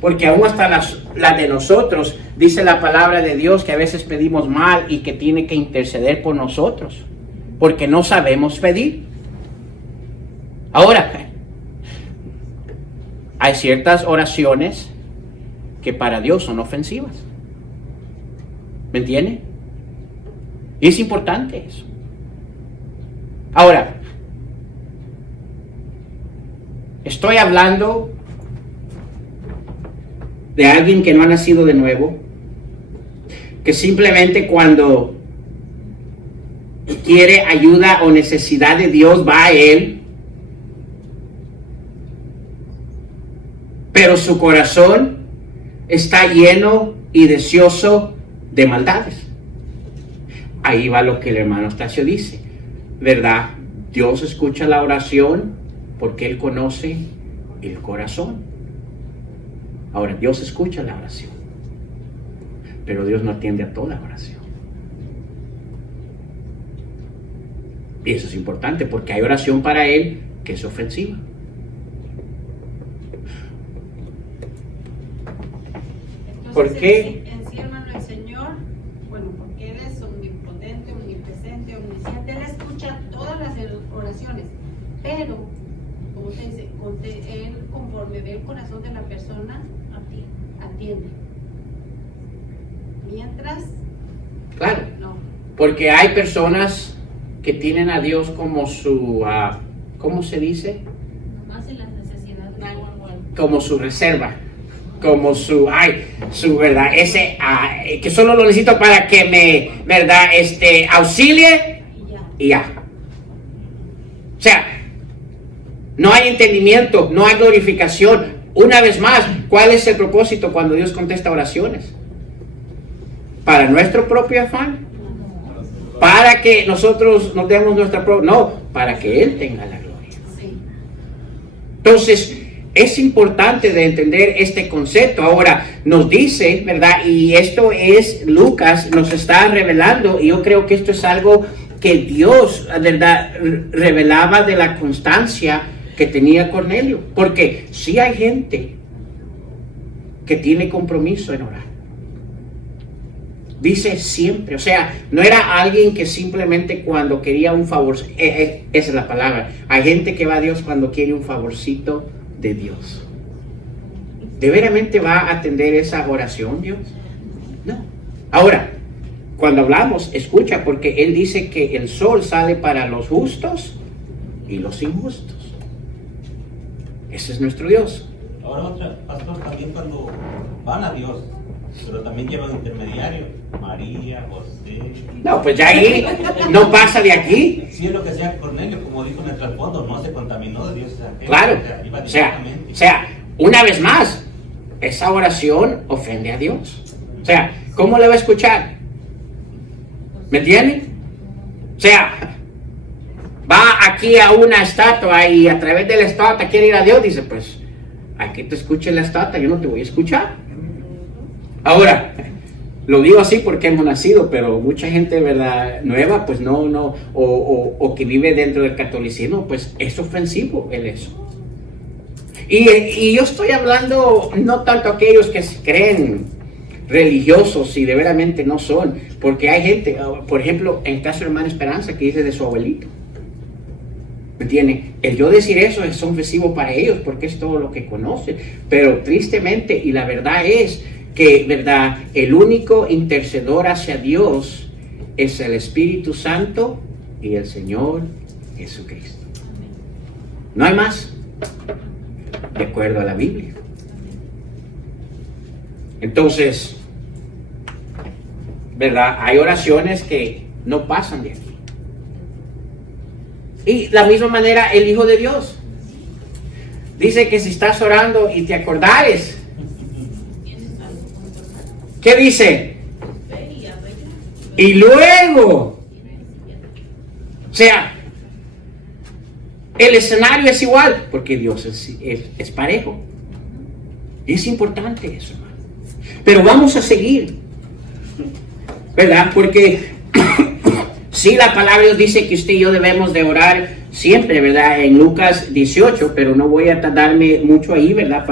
Porque aún hasta las de nosotros, dice la palabra de Dios que a veces pedimos mal y que tiene que interceder por nosotros. Porque no sabemos pedir. Ahora, hay ciertas oraciones que para Dios son ofensivas. ¿Me entiende? Y es importante eso. Ahora, estoy hablando de alguien que no ha nacido de nuevo, que simplemente cuando quiere ayuda o necesidad de Dios va a Él, pero su corazón está lleno y deseoso de maldades. Ahí va lo que el hermano Estacio dice, ¿verdad? Dios escucha la oración porque Él conoce el corazón. Ahora, Dios escucha la oración, pero Dios no atiende a toda oración. Y eso es importante porque hay oración para Él que es ofensiva. Entonces, ¿Por qué? En sí, hermano, el Señor, bueno, porque Él es omnipotente, omnipresente, omnisciente, Él escucha todas las oraciones, pero, como usted dice, Él conforme ve el corazón de la persona, atiende. Mientras, Claro, no. porque hay personas que tienen a Dios como su, ¿cómo se dice? Nomás en las necesidades. Como su reserva, como su verdad, ese que solo lo necesito para que me, verdad, auxilie Y ya. y ya. O sea, no hay entendimiento, no hay glorificación. Una vez más, ¿cuál es el propósito cuando Dios contesta oraciones? ¿Para nuestro propio afán? ¿Para que nosotros nos demos nuestra propia? No, para que Él tenga la gloria. Sí. Entonces, es importante de entender este concepto. Ahora, nos dice, ¿verdad? Y esto es, Lucas nos está revelando, y yo creo que esto es algo que Dios, ¿verdad?, revelaba de la constancia que tenía Cornelio. Porque sí hay gente que tiene compromiso en orar. Dice siempre, o sea, no era alguien que simplemente cuando quería un favor, esa es la palabra. Hay gente que va a Dios cuando quiere un favorcito de Dios. ¿De veramente va a atender esa oración Dios? No. Ahora, cuando hablamos, escucha, porque Él dice que el sol sale para los justos y los injustos. Ese es nuestro Dios. Ahora otra, pastor, también cuando van a Dios, pero también llevan intermediario, María, José. No, pues ya ahí no pasa de aquí. Si es lo que sea Cornelio, como dijo en el trasfondo, no se contaminó de Dios. Claro, iba o sea, directamente. una vez más, esa oración ofende a Dios. O sea, ¿cómo le va a escuchar? ¿Me entienden? O sea, va aquí a una estatua y a través de la estatua quiere ir a Dios, dice, pues, a que te escuche la estatua, yo no te voy a escuchar. Ahora, lo digo así porque hemos nacido, pero mucha gente, ¿verdad?, nueva, pues no, o que vive dentro del catolicismo, pues es ofensivo el eso. Y yo estoy hablando no tanto a aquellos que se creen religiosos y de veramente no son, porque hay gente, por ejemplo, en el caso de hermana Esperanza, que dice de su abuelito. ¿Me entienden? El yo decir eso es ofensivo para ellos porque es todo lo que conocen, pero tristemente, y la verdad es que, ¿verdad?, el único intercedor hacia Dios es el Espíritu Santo y el Señor Jesucristo. No hay más, de acuerdo a la Biblia. Entonces, ¿verdad?, hay oraciones que no pasan de aquí. Y la misma manera el Hijo de Dios dice que si estás orando y te acordares, ¿qué dice? Y luego, o sea, el escenario es igual, porque Dios es parejo. Y es importante eso, hermano. Pero vamos a seguir, ¿verdad? Porque sí, la palabra de Dios dice que usted y yo debemos de orar siempre, ¿verdad? En Lucas 18, pero no voy a tardarme mucho ahí, ¿verdad?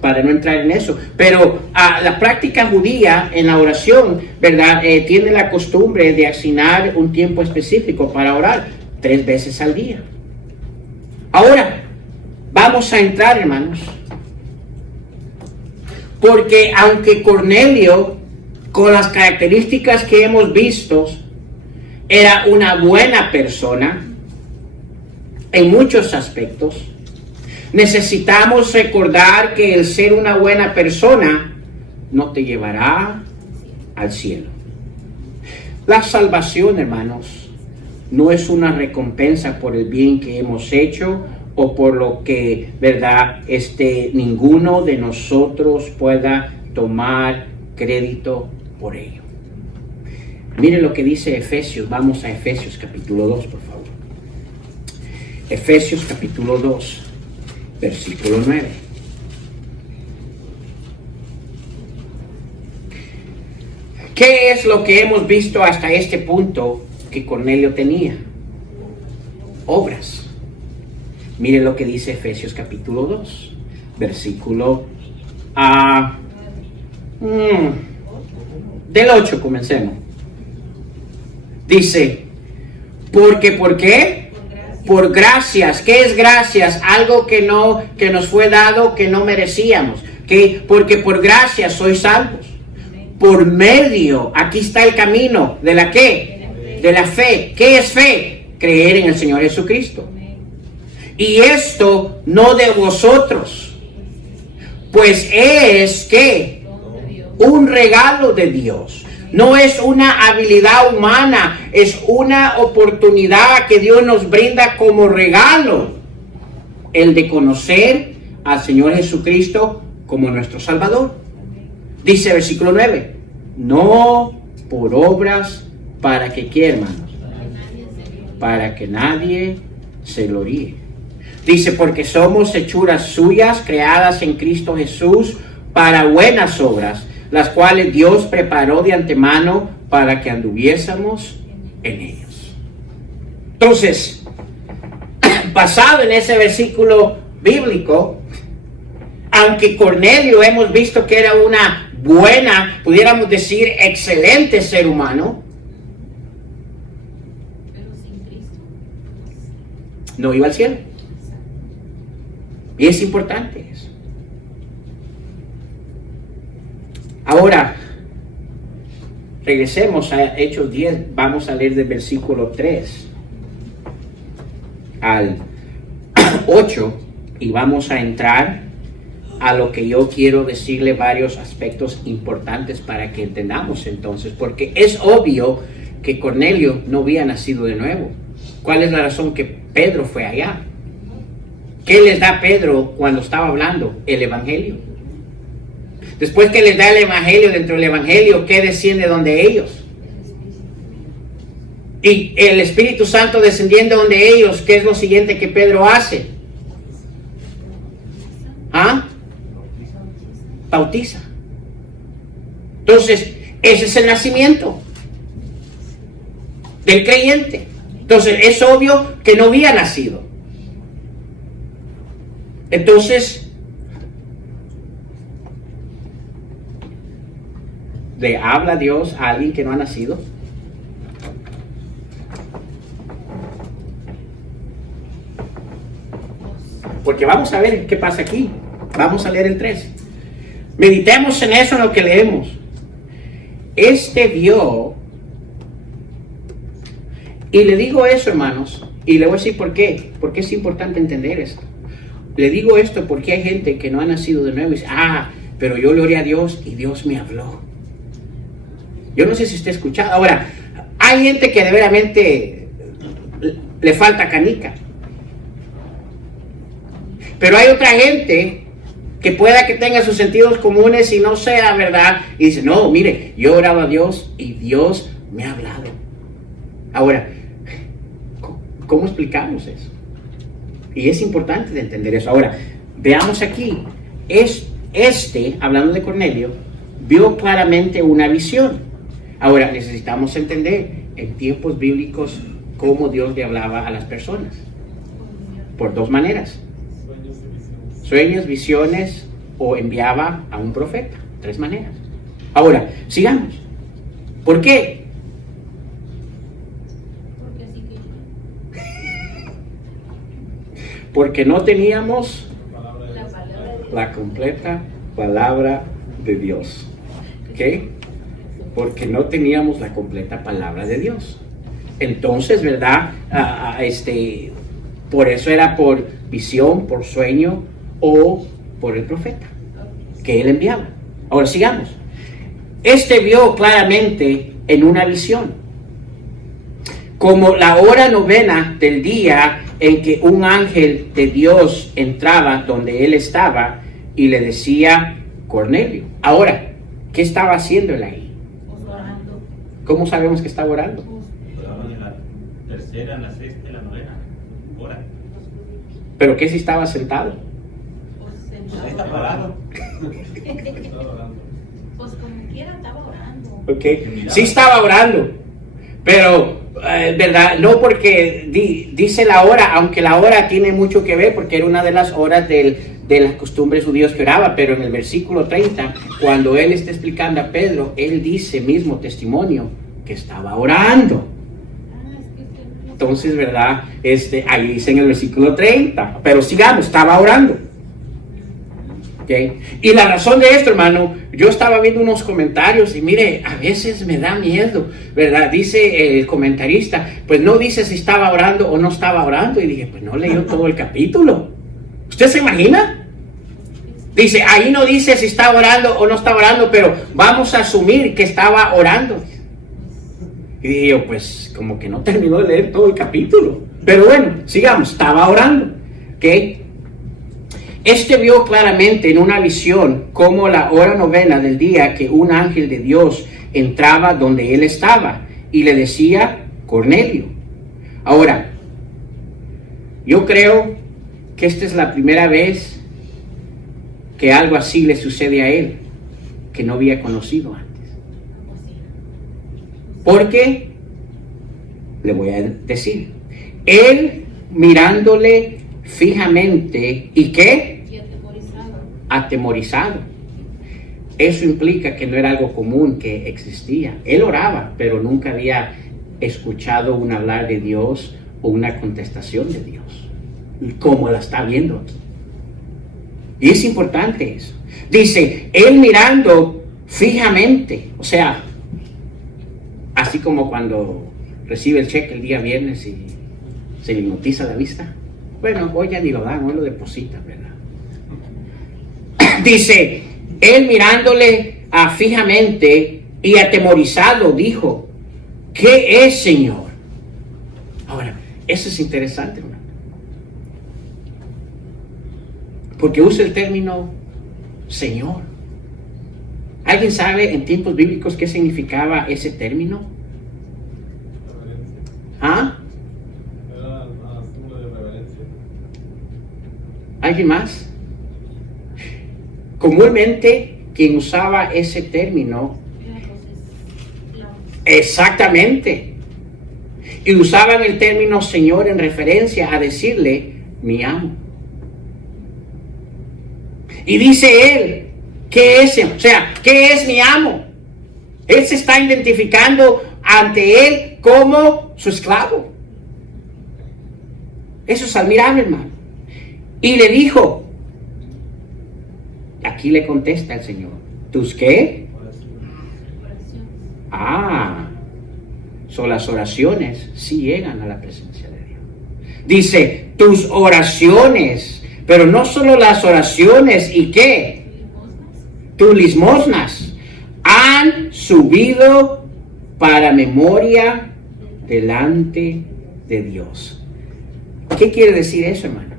Para no entrar en eso. Pero la práctica judía en la oración, ¿verdad?, tiene la costumbre de asignar un tiempo específico para orar 3 veces al día. Ahora, vamos a entrar, hermanos. Porque aunque Cornelio, con las características que hemos visto, era una buena persona en muchos aspectos, necesitamos recordar que el ser una buena persona no te llevará al cielo. La salvación, hermanos, no es una recompensa por el bien que hemos hecho o por lo que, ¿verdad?, ninguno de nosotros pueda tomar crédito por ello. Mire lo que dice Efesios. Vamos a Efesios capítulo 2, por favor. Efesios capítulo 2, versículo 9. ¿Qué es lo que hemos visto hasta este punto que Cornelio tenía? Obras. Mire lo que dice Efesios capítulo 2, versículo del 8, comencemos. Dice, porque, ¿por qué? Por gracias. ¿Qué es gracias? Algo que nos fue dado, que no merecíamos. Porque por gracias sois salvos. Por medio, aquí está el camino, ¿de la qué? De la fe. ¿Qué es fe? Creer en el Señor Jesucristo. Y esto no de vosotros, pues es que un regalo de Dios. No es una habilidad humana, es una oportunidad que Dios nos brinda como regalo, el de conocer al Señor Jesucristo como nuestro Salvador. Dice versículo 9, no por obras para que, ¿qué, hermanos? Para que nadie se gloríe. Dice, porque somos hechuras suyas, creadas en Cristo Jesús para buenas obras, las cuales Dios preparó de antemano para que anduviésemos en ellos. Entonces, basado en ese versículo bíblico, aunque Cornelio hemos visto que era una buena, pudiéramos decir excelente ser humano, Pero sin Cristo. no iba al cielo. Y es importante eso. Ahora, regresemos a Hechos 10, vamos a leer del versículo 3 al 8 y vamos a entrar a lo que yo quiero decirle, varios aspectos importantes para que entendamos entonces, porque es obvio que Cornelio no había nacido de nuevo. ¿Cuál es la razón que Pedro fue allá? ¿Qué les da Pedro cuando estaba hablando? El Evangelio. Después que les da el Evangelio, dentro del Evangelio, ¿qué desciende donde ellos? Y el Espíritu Santo descendiendo donde ellos, ¿qué es lo siguiente que Pedro hace? ¿Ah? Bautiza. Entonces, ese es el nacimiento del creyente. Entonces, es obvio que no había nacido. Entonces, ¿le habla Dios a alguien que no ha nacido? Porque vamos a ver qué pasa aquí. Vamos a leer el 3. Meditemos en eso, en lo que leemos. Este vio, y le digo eso, hermanos, y le voy a decir por qué es importante entender esto. Le digo esto porque hay gente que no ha nacido de nuevo y dice, pero yo le oré a Dios y Dios me habló. Yo no sé si usted ha escuchado. Ahora, hay gente que de veramente le falta canica. Pero hay otra gente que pueda que tenga sus sentidos comunes y no sea verdad. Y dice, no, mire, yo he orado a Dios y Dios me ha hablado. Ahora, ¿cómo explicamos eso? Y es importante de entender eso. Ahora, veamos aquí. Hablando de Cornelio, vio claramente una visión. Ahora, necesitamos entender en tiempos bíblicos cómo Dios le hablaba a las personas. Por dos maneras. Sueños, visiones o enviaba a un profeta. Tres maneras. Ahora, sigamos. ¿Por qué? Porque así que Porque no teníamos la palabra de Dios. la completa palabra de Dios. ¿Ok? Porque no teníamos la completa palabra de Dios. Entonces, ¿verdad? Por eso era por visión, por sueño o por el profeta que él enviaba. Ahora sigamos. Vio claramente en una visión, como la hora novena del día en que un ángel de Dios entraba donde él estaba y le decía, Cornelio. Ahora, ¿qué estaba haciendo él ahí? Orando. ¿Cómo sabemos que estaba orando? Oraban en la tercera, en la sexta y la novena hora. ¿Pero qué si estaba sentado? Pues Ahí está sentado. parado. Pues como quiera estaba orando. ¿Ok? Sí estaba orando, pero, ¿verdad? No porque dice la hora, aunque la hora tiene mucho que ver, porque era una de las horas de las costumbres judíos que oraba, pero en el versículo 30, cuando él está explicando a Pedro, él dice mismo testimonio que estaba orando. Entonces, ¿verdad? Ahí dice en el versículo 30, pero sigamos, estaba orando. ¿Okay? Y la razón de esto, hermano, yo estaba viendo unos comentarios y mire, a veces me da miedo, ¿verdad? Dice el comentarista, pues no dice si estaba orando o no estaba orando. Y dije, pues no leyó todo el capítulo. ¿Usted se imagina? Dice, ahí no dice si estaba orando o no estaba orando, pero vamos a asumir que estaba orando. Y dije yo, pues como que no terminó de leer todo el capítulo. Pero bueno, sigamos, estaba orando. ¿Ok? Vio claramente en una visión como la hora novena del día que un ángel de Dios entraba donde él estaba y le decía, Cornelio. Ahora, yo creo que esta es la primera vez que algo así le sucede a él, que no había conocido antes. Porque, le voy a decir, él mirándole fijamente, ¿y qué? Y atemorizado. Atemorizado. eso implica que no era algo común que existía. Él oraba, pero nunca había escuchado un hablar de Dios o una contestación de Dios, como la está viendo aquí. Y es importante eso. Dice, él mirando fijamente, o sea, así como cuando recibe el cheque el día viernes y se le hipnotiza la vista. Bueno, hoy ya ni lo dan, hoy lo depositan, ¿verdad? Dice, él mirándole fijamente y atemorizado dijo, ¿qué es, Señor? Ahora, eso es interesante, hermano. Porque usa el término Señor. ¿Alguien sabe en tiempos bíblicos qué significaba ese término? ¿Ah? Era símbolo de reverencia. ¿Alguien más? Comúnmente quien usaba ese término, exactamente, y usaban el término Señor en referencia a decirle mi amo. Y dice él, ¿qué es? O sea, ¿qué es mi amo? Él se está identificando ante él como su esclavo. Eso es admirable, hermano. Y le dijo, aquí le contesta el Señor, ¿tus qué? Son las oraciones sí llegan a la presencia de Dios. Dice, tus oraciones, pero no solo las oraciones, ¿y qué? Tus limosnas han subido para memoria delante de Dios. ¿Qué quiere decir eso, hermano?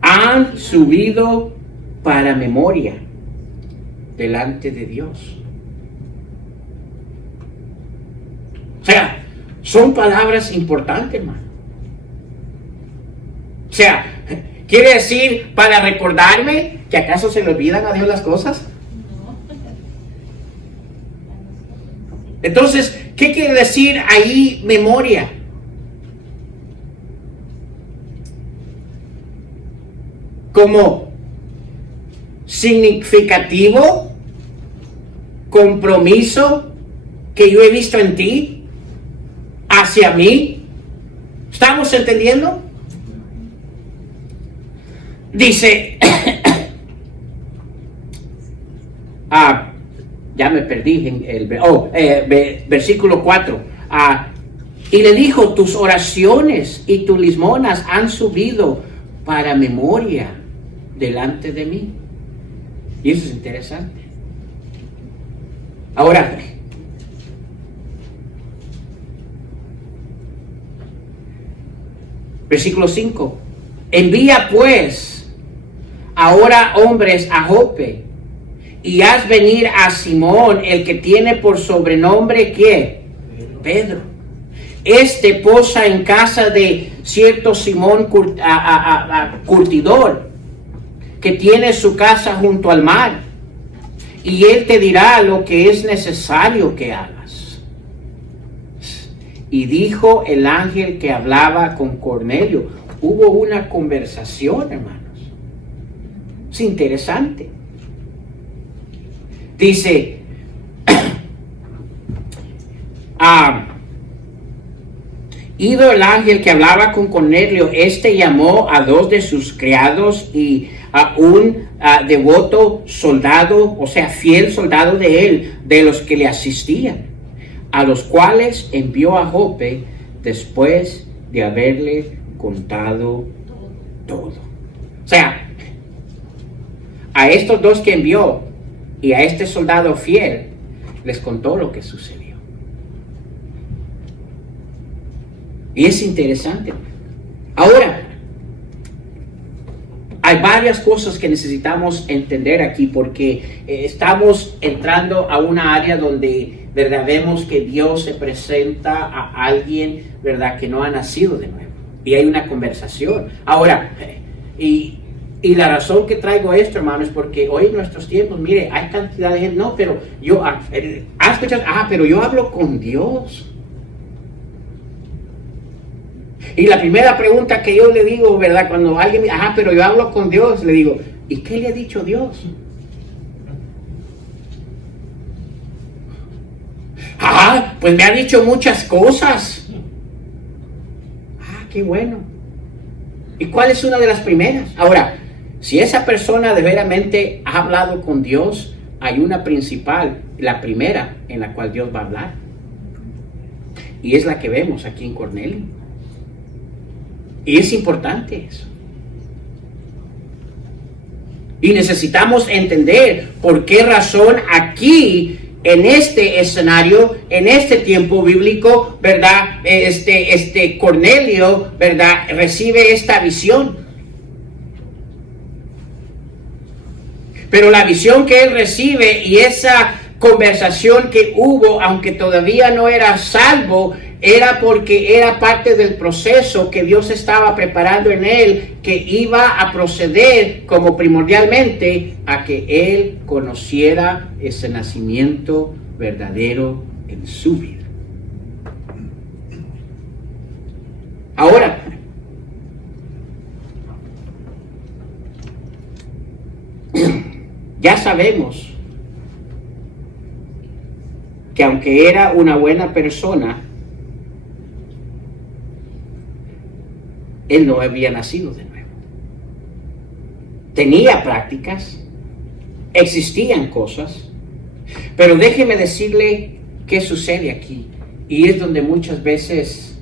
Han subido para memoria delante de Dios. O sea, son palabras importantes, hermano. O sea, ¿quiere decir para recordarme que acaso se le olvidan a Dios las cosas? Entonces, ¿qué quiere decir ahí memoria? Como significativo compromiso que yo he visto en ti hacia mí. ¿Estamos entendiendo? Dice, ya me perdí en el versículo 4. Y le dijo, tus oraciones y tus limosnas han subido para memoria delante de mí. Y eso es interesante. Ahora, versículo 5. Envía pues ahora hombres a Jope y haz venir a Simón, el que tiene por sobrenombre, ¿qué? Pedro. Este posa en casa de cierto Simón curtidor, que tiene su casa junto al mar, y él te dirá lo que es necesario que hagas. Y dijo el ángel que hablaba con Cornelio. Hubo una conversación, hermanos. Es interesante. Dice, ido el ángel que hablaba con Cornelio, este llamó a 2 de sus criados y a un devoto soldado, o sea, fiel soldado de él, de los que le asistían, a los cuales envió a Jope después de haberle contado todo. O sea, a estos 2 que envió y a este soldado fiel les contó lo que sucedió. Y es interesante. Ahora, hay varias cosas que necesitamos entender aquí, porque estamos entrando a una área donde, ¿verdad?, vemos que Dios se presenta a alguien, ¿verdad?, que no ha nacido de nuevo. Y hay una conversación. Ahora, y la razón que traigo esto, hermano, es porque hoy en nuestros tiempos, mire, hay cantidad de gente, no, pero yo, pero yo hablo con Dios. Y la primera pregunta que yo le digo, ¿verdad? Cuando alguien me dice, pero yo hablo con Dios, le digo, ¿Y qué le ha dicho Dios? Pues me ha dicho muchas cosas. Qué bueno. ¿Y cuál es una de las primeras? Ahora, si esa persona de veramente ha hablado con Dios, hay una principal, la primera en la cual Dios va a hablar. Y es la que vemos aquí en Cornelio. Y es importante eso. Y necesitamos entender por qué razón aquí, en este escenario, en este tiempo bíblico, ¿verdad? Cornelio, ¿verdad? Recibe esta visión. Pero la visión que él recibe y esa conversación que hubo, aunque todavía no era salvo, era porque era parte del proceso que Dios estaba preparando en él, que iba a proceder como primordialmente a que él conociera ese nacimiento verdadero en su vida. Ahora, ya sabemos que aunque era una buena persona, él no había nacido de nuevo. Tenía prácticas, existían cosas, pero déjeme decirle qué sucede aquí. Y es donde muchas veces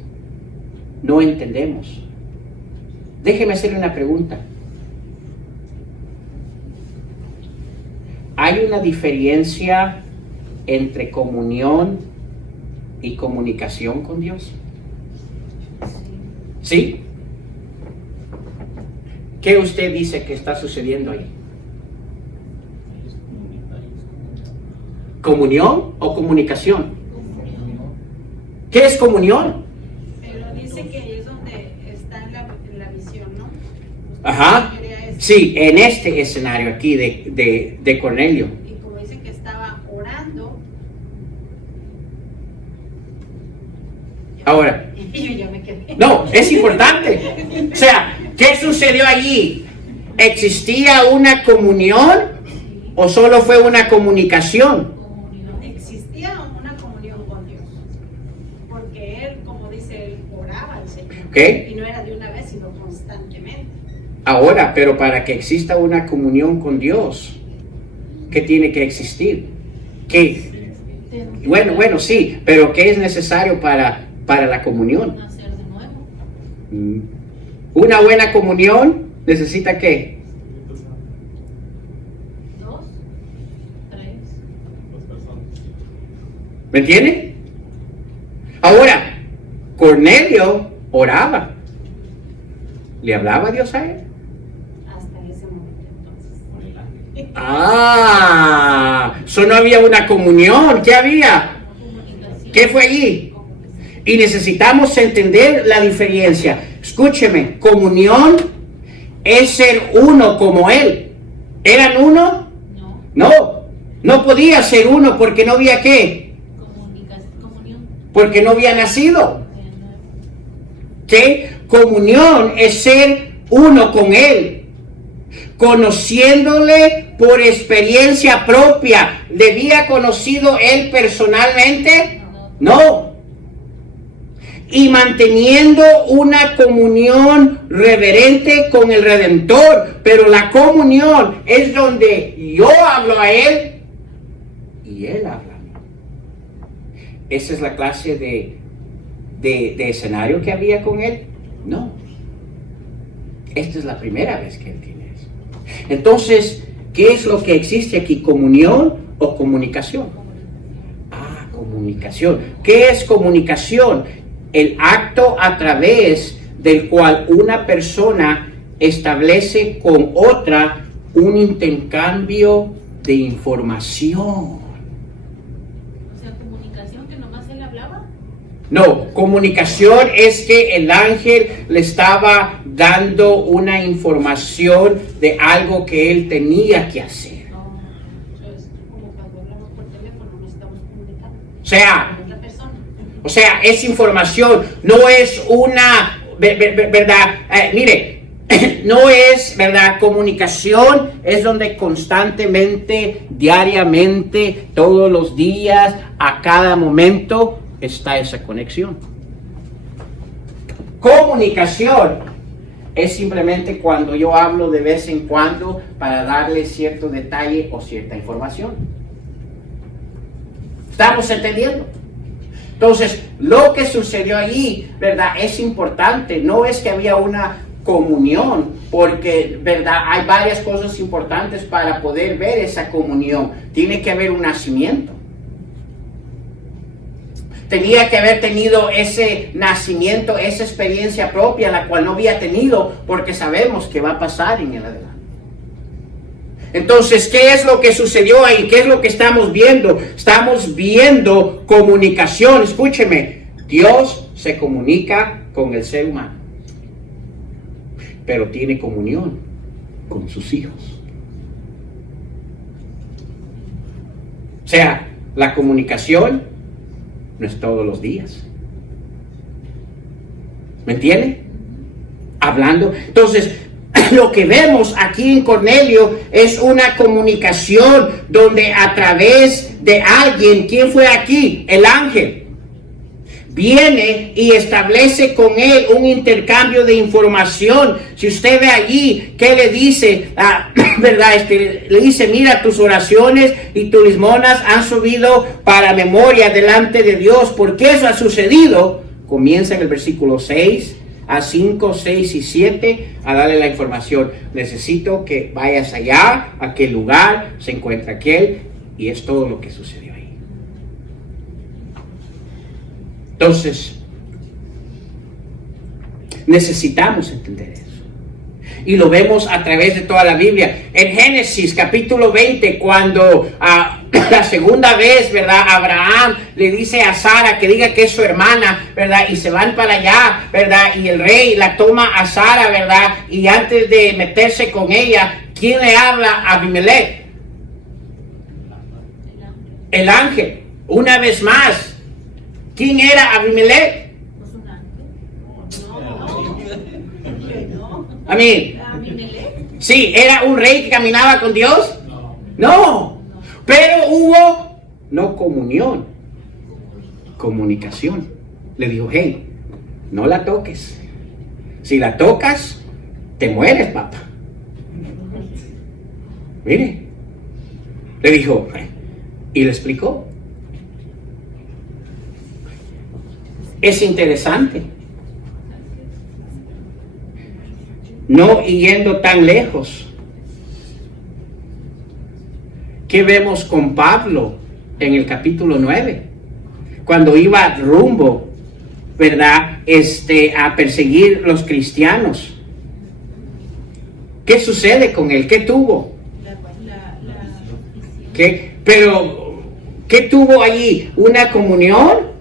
no entendemos. Déjeme hacerle una pregunta. ¿Hay una diferencia entre comunión y comunicación con Dios? ¿Sí? ¿Qué usted dice que está sucediendo ahí? ¿Comunión o comunicación? ¿Qué es comunión? Pero dice que ahí es donde está en la visión, ¿no? Ajá. Sí, en este escenario aquí de Cornelio. Y como dice que estaba orando. Ahora. Y yo me quedé. No, es importante. O sea, ¿qué sucedió allí? ¿Existía una comunión o solo fue una comunicación? Existía una comunión con Dios. Porque él, como dice, él oraba al Señor. ¿Qué? Y no era de una vez, sino constantemente. Ahora, pero para que exista una comunión con Dios, ¿qué tiene que existir? ¿Qué? Bueno, sí, pero ¿qué es necesario para la comunión? Nacer de nuevo. Una buena comunión necesita ¿qué? 2, 3. ¿Me entiende? Ahora, Cornelio oraba. ¿Le hablaba a Dios a él? Hasta ese momento, entonces. Eso no había una comunión. ¿Qué había? Comunicación. ¿Qué fue allí? Y necesitamos entender la diferencia. Escúcheme, comunión es ser uno como Él. ¿Eran uno? No. No podía ser uno porque no había ¿qué? Comunión. Porque no había nacido. ¿Qué? Comunión es ser uno con Él, conociéndole por experiencia propia. ¿Debía conocido Él personalmente? No. Y manteniendo una comunión reverente con el Redentor. Pero la comunión es donde yo hablo a Él y Él habla a mí. Esa es la clase de escenario que había con Él. No. Esta es la primera vez que Él tiene eso. Entonces, ¿qué es lo que existe aquí? ¿Comunión o comunicación? Comunicación. ¿Qué es comunicación? El acto a través del cual una persona establece con otra un intercambio de información. O sea, comunicación que nomás él hablaba. No, comunicación es que el ángel le estaba dando una información de algo que él tenía que hacer. Entonces, como cuando hablamos por teléfono, nos estamos comunicando sea, con otra persona. o sea, es información, no es una, ¿verdad? Mire, no es, ¿verdad? Comunicación es donde constantemente, diariamente, todos los días, a cada momento, está esa conexión. Comunicación es simplemente cuando yo hablo de vez en cuando para darle cierto detalle o cierta información. ¿Estamos entendiendo? Entonces, lo que sucedió allí, ¿verdad? Es importante. No es que había una comunión, porque, ¿verdad? Hay varias cosas importantes para poder ver esa comunión. Tiene que haber un nacimiento. Tenía que haber tenido ese nacimiento, esa experiencia propia, la cual no había tenido, porque sabemos que va a pasar en el adelante. Entonces, ¿qué es lo que sucedió ahí? ¿Qué es lo que estamos viendo? Estamos viendo comunicación. Escúcheme, Dios se comunica con el ser humano, pero tiene comunión con sus hijos. O sea, la comunicación no es todos los días. ¿Me entiende? Hablando. Entonces, lo que vemos aquí en Cornelio es una comunicación donde a través de alguien, ¿quién fue aquí? El ángel. Viene y establece con él un intercambio de información. Si usted ve allí, ¿qué le dice? ¿Verdad? Le dice, mira, tus oraciones y tus limosnas han subido para memoria delante de Dios. ¿Por qué eso ha sucedido? Comienza en el versículo 6 a 5, 6 y 7 a darle la información. Necesito que vayas allá, a aquel lugar, se encuentra aquel, y es todo lo que sucedió ahí. Entonces, necesitamos entender eso. Y lo vemos a través de toda la Biblia. En Génesis capítulo 20, cuando la segunda vez, ¿verdad? Abraham le dice a Sara que diga que es su hermana, ¿verdad? Y se van para allá, ¿verdad? Y el rey la toma a Sara, ¿verdad? Y antes de meterse con ella, ¿quién le habla? A Abimelech. El ángel. Una vez más. ¿Quién era Abimelech? ¿No es un ángel? Abimelech. Sí, ¿era un rey que caminaba con Dios? No. Pero hubo no comunión, comunicación. Le dijo, hey, no la toques. Si la tocas, te mueres, papá. Mire. Le dijo, y le explicó. Es interesante. No yendo tan lejos. ¿Qué vemos con Pablo en el capítulo 9? Cuando iba rumbo, ¿verdad? A perseguir los cristianos. ¿Qué sucede con él? ¿Qué tuvo? ¿Qué? Pero, ¿qué tuvo allí? ¿Una comunión?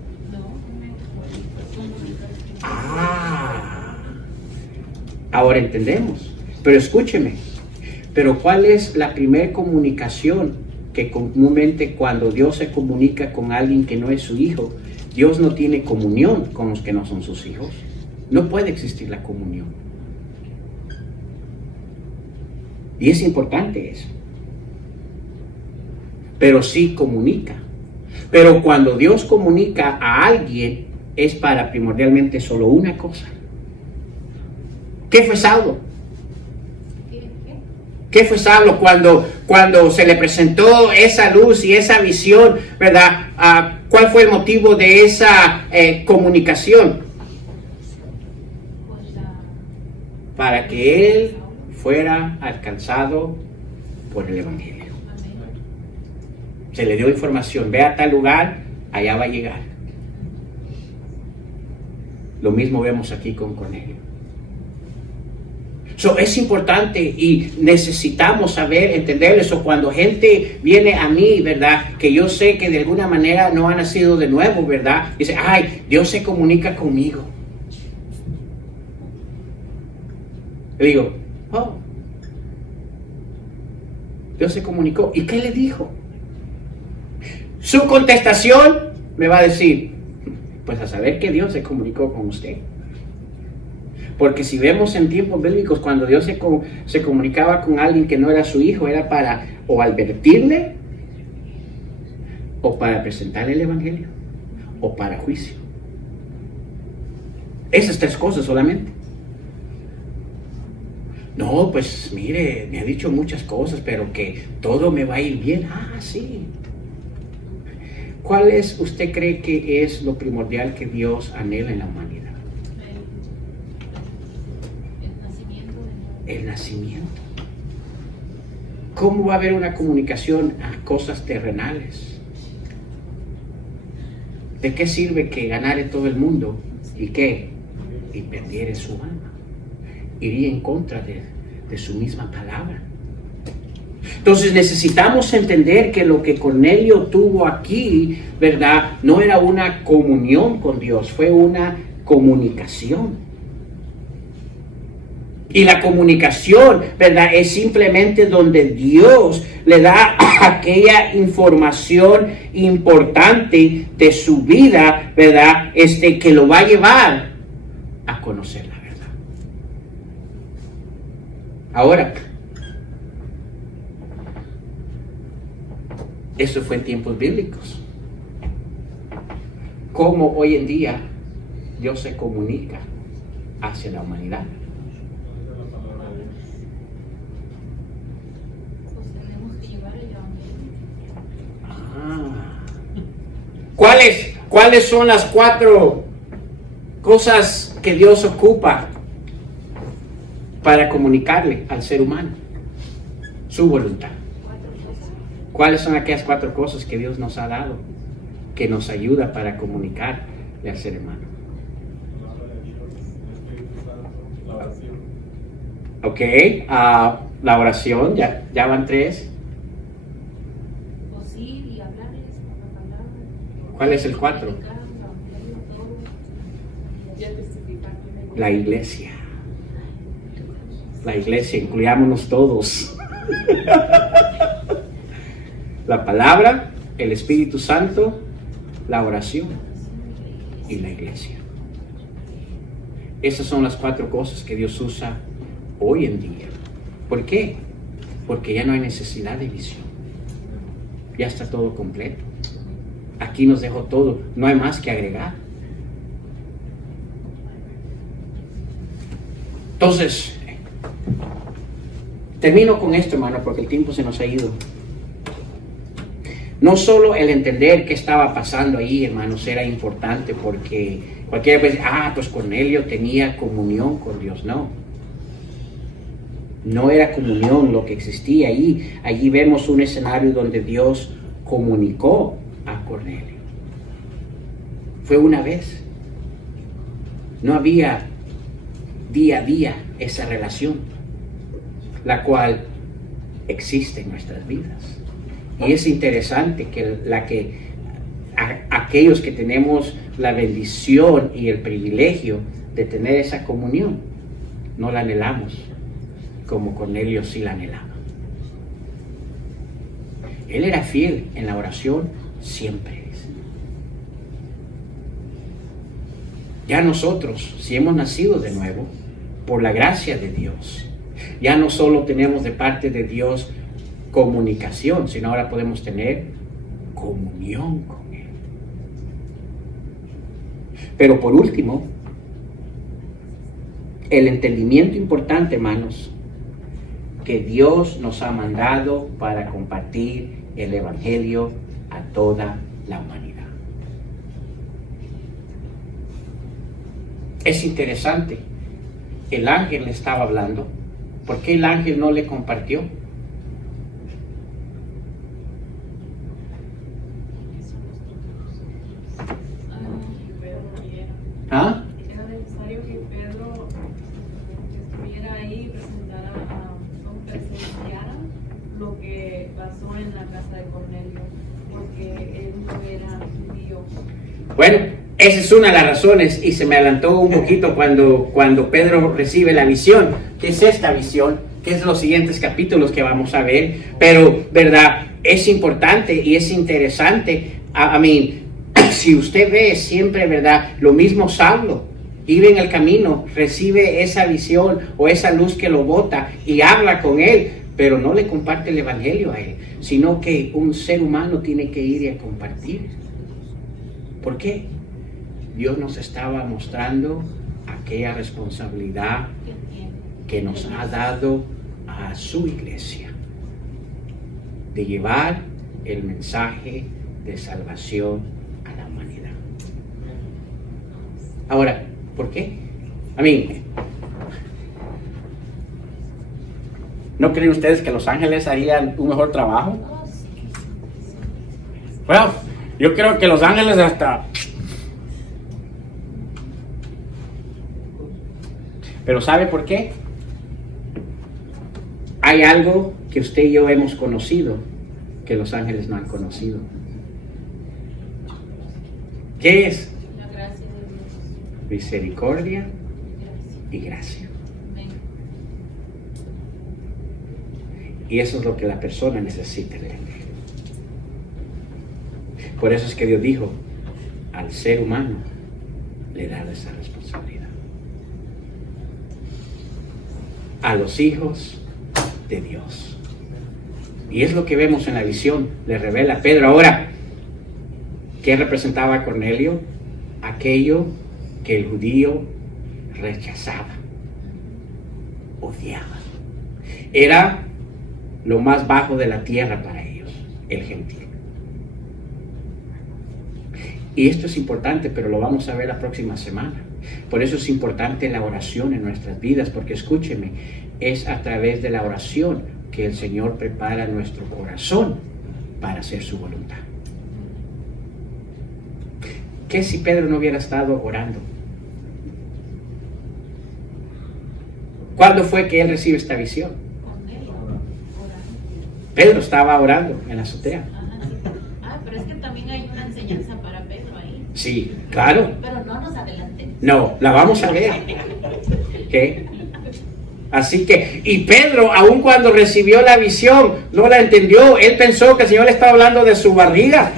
Ahora entendemos. Pero escúcheme. Pero ¿cuál es la primera comunicación que comúnmente cuando Dios se comunica con alguien que no es su hijo, Dios no tiene comunión con los que no son sus hijos? No puede existir la comunión. Y es importante eso. Pero sí comunica. Pero cuando Dios comunica a alguien es para primordialmente solo una cosa. ¿Qué fue Saulo? ¿Qué fue Saulo cuando se le presentó esa luz y esa visión, ¿verdad? ¿Cuál fue el motivo de esa comunicación? Para que él fuera alcanzado por el Evangelio. Se le dio información, ve a tal lugar, allá va a llegar. Lo mismo vemos aquí con Cornelio. Es importante y necesitamos saber, entender eso. Cuando gente viene a mí, ¿verdad? Que yo sé que de alguna manera no ha nacido de nuevo, ¿verdad? Dice, ay, Dios se comunica conmigo. Le digo, oh, Dios se comunicó. ¿Y qué le dijo? Su contestación me va a decir, pues a saber que Dios se comunicó con usted. Porque si vemos en tiempos bíblicos, cuando Dios se comunicaba con alguien que no era su hijo, era para o advertirle, o para presentarle el evangelio, o para juicio. Esas tres cosas solamente. No, pues mire, me ha dicho muchas cosas, pero que todo me va a ir bien. Ah, sí. ¿Cuál es, usted cree que es lo primordial que Dios anhela en la humanidad? El nacimiento de nuevo. El nacimiento. ¿Cómo va a haber una comunicación a cosas terrenales? ¿De qué sirve que ganare todo el mundo y qué? Y perdiere su alma. Iría en contra de su misma palabra. Entonces necesitamos entender que lo que Cornelio tuvo aquí, ¿verdad? No era una comunión con Dios, fue una comunicación. Y la comunicación, ¿verdad? Es simplemente donde Dios le da aquella información importante de su vida, ¿verdad? Que lo va a llevar a conocer la verdad. Ahora, eso fue en tiempos bíblicos. ¿Cómo hoy en día Dios se comunica hacia la humanidad? Pues tenemos que llevar el evangelio. ¿Cuáles son las 4 cosas que Dios ocupa para comunicarle al ser humano? Su voluntad. ¿Cuáles son aquellas 4 cosas que Dios nos ha dado que nos ayuda para comunicarle al ser humano? La oración. Ok, la oración, ya van 3. Pues sí, y hablarles la palabra. ¿Cuál es el 4? Predicar el evangelio, todo. Ya testificar. La iglesia. La iglesia, incluyámonos todos. La palabra, el Espíritu Santo, la oración y la iglesia. Esas son las 4 cosas que Dios usa hoy en día. ¿Por qué? Porque ya no hay necesidad de visión. Ya está todo completo. Aquí nos dejó todo, no hay más que agregar. Entonces, termino con esto, hermano, porque el tiempo se nos ha ido. No solo el entender qué estaba pasando ahí, hermanos, era importante, porque cualquiera puede decir, pues Cornelio tenía comunión con Dios. No era comunión lo que existía ahí. Allí vemos un escenario donde Dios comunicó a Cornelio. Fue una vez. No había día a día esa relación, la cual existe en nuestras vidas. Y es interesante que aquellos que tenemos la bendición y el privilegio de tener esa comunión, no la anhelamos como Cornelio sí la anhelaba. Él era fiel en la oración siempre. Ya nosotros, si hemos nacido de nuevo, por la gracia de Dios, ya no solo tenemos de parte de Dios comunicación, sino ahora podemos tener comunión con Él. Pero por último, el entendimiento importante, hermanos, que Dios nos ha mandado para compartir el Evangelio a toda la humanidad. Es interesante, el ángel le estaba hablando. ¿Por qué el ángel no le compartió? ¿Ah? Era necesario que Pedro estuviera ahí y presenciara lo que pasó en la casa de Cornelio, porque él no era judío. Bueno, esa es una de las razones, y se me adelantó un poquito cuando Pedro recibe la visión. ¿Qué es esta visión? ¿Qué es los siguientes capítulos que vamos a ver? Pero, ¿verdad? Es importante y es interesante. Si usted ve siempre, ¿verdad? Lo mismo Saulo, ir en el camino, recibe esa visión o esa luz que lo bota y habla con él, pero no le comparte el evangelio a él, sino que un ser humano tiene que ir y a compartir. ¿Por qué? Dios nos estaba mostrando aquella responsabilidad que nos ha dado a su iglesia, de llevar el mensaje de salvación a la humanidad. Ahora, ¿por qué? ¿No creen ustedes que los ángeles harían un mejor trabajo? Bueno, yo creo que los ángeles hasta... Pero ¿sabe por qué? Hay algo que usted y yo hemos conocido que los ángeles no han conocido. ¿Qué es? La gracia de Dios. Misericordia y gracia. Amén. Y eso es lo que la persona necesita entender. Por eso es que Dios dijo, al ser humano le da esa responsabilidad. A los hijos de Dios. Y es lo que vemos en la visión, le revela Pedro. Ahora, ¿qué representaba a Cornelio? Aquello que el judío rechazaba, odiaba. Era lo más bajo de la tierra para ellos, el gentil. Y esto es importante, pero lo vamos a ver la próxima semana. Por eso es importante la oración en nuestras vidas, porque escúcheme, es a través de la oración que el Señor prepara nuestro corazón para hacer su voluntad. ¿Qué si Pedro no hubiera estado orando? ¿Cuándo fue que él recibe esta visión? Con él. Pedro estaba orando en la azotea. Ajá, sí. Pero es que también hay una enseñanza para Pedro ahí. Sí, claro. Pero no nos adelantemos. No, la vamos a ver. ¿Qué? Así que, y Pedro, aun cuando recibió la visión, no la entendió. Él pensó que el Señor le estaba hablando de su barriga.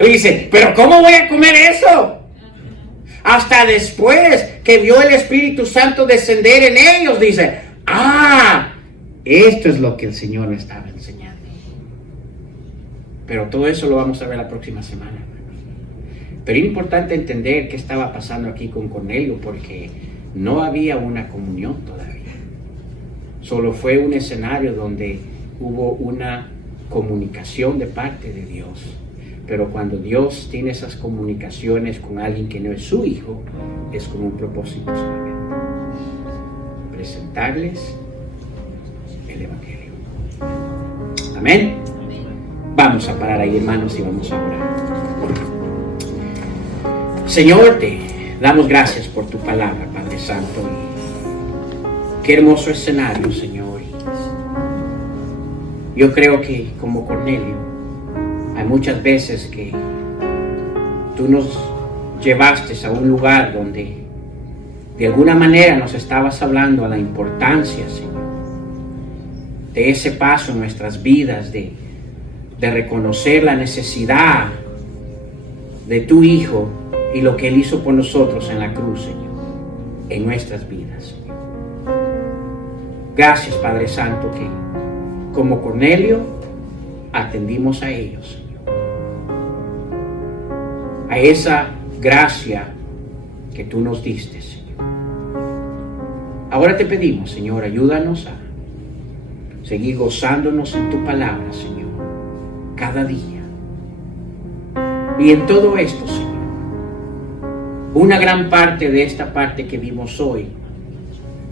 Y dice, ¿pero cómo voy a comer eso? Hasta después que vio el Espíritu Santo descender en ellos, dice, esto es lo que el Señor me estaba enseñando. Pero todo eso lo vamos a ver la próxima semana. Pero es importante entender qué estaba pasando aquí con Cornelio, porque no había una comunión todavía. Solo fue un escenario donde hubo una comunicación de parte de Dios. Pero cuando Dios tiene esas comunicaciones con alguien que no es su hijo, es con un propósito solamente: presentarles el Evangelio. Amén. Vamos a parar ahí, hermanos, y vamos a orar. Señor, te damos gracias por tu palabra, Padre Santo. Y qué hermoso escenario, Señor. Yo creo que como Cornelio, hay muchas veces que tú nos llevaste a un lugar donde de alguna manera nos estabas hablando a la importancia, Señor, de ese paso en nuestras vidas, de reconocer la necesidad de tu Hijo y lo que Él hizo por nosotros en la cruz, Señor, en nuestras vidas, Señor. Gracias, Padre Santo, que como Cornelio atendimos a ellos, Señor, a esa gracia que tú nos diste, Señor. Ahora te pedimos, Señor, ayúdanos a seguir gozándonos en tu palabra, Señor, cada día. Y en todo esto, Señor, una gran parte de esta parte que vimos hoy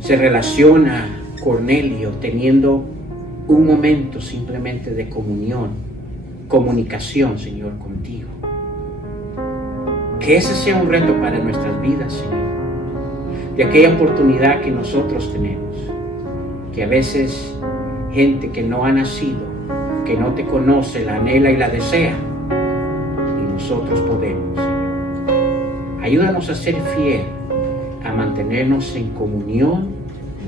se relaciona a Cornelio teniendo un momento simplemente de comunicación, Señor, contigo. Que ese sea un reto para nuestras vidas, Señor, de aquella oportunidad que nosotros tenemos, que a veces gente que no ha nacido, que no te conoce, la anhela y la desea, y nosotros podemos, Señor. Ayúdanos a ser fiel, a mantenernos en comunión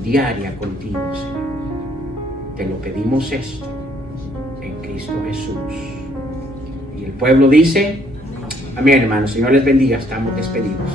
diaria contigo, Señor. Te lo pedimos esto en Cristo Jesús. Y el pueblo dice, amén, hermanos. Señor les bendiga. Estamos despedidos.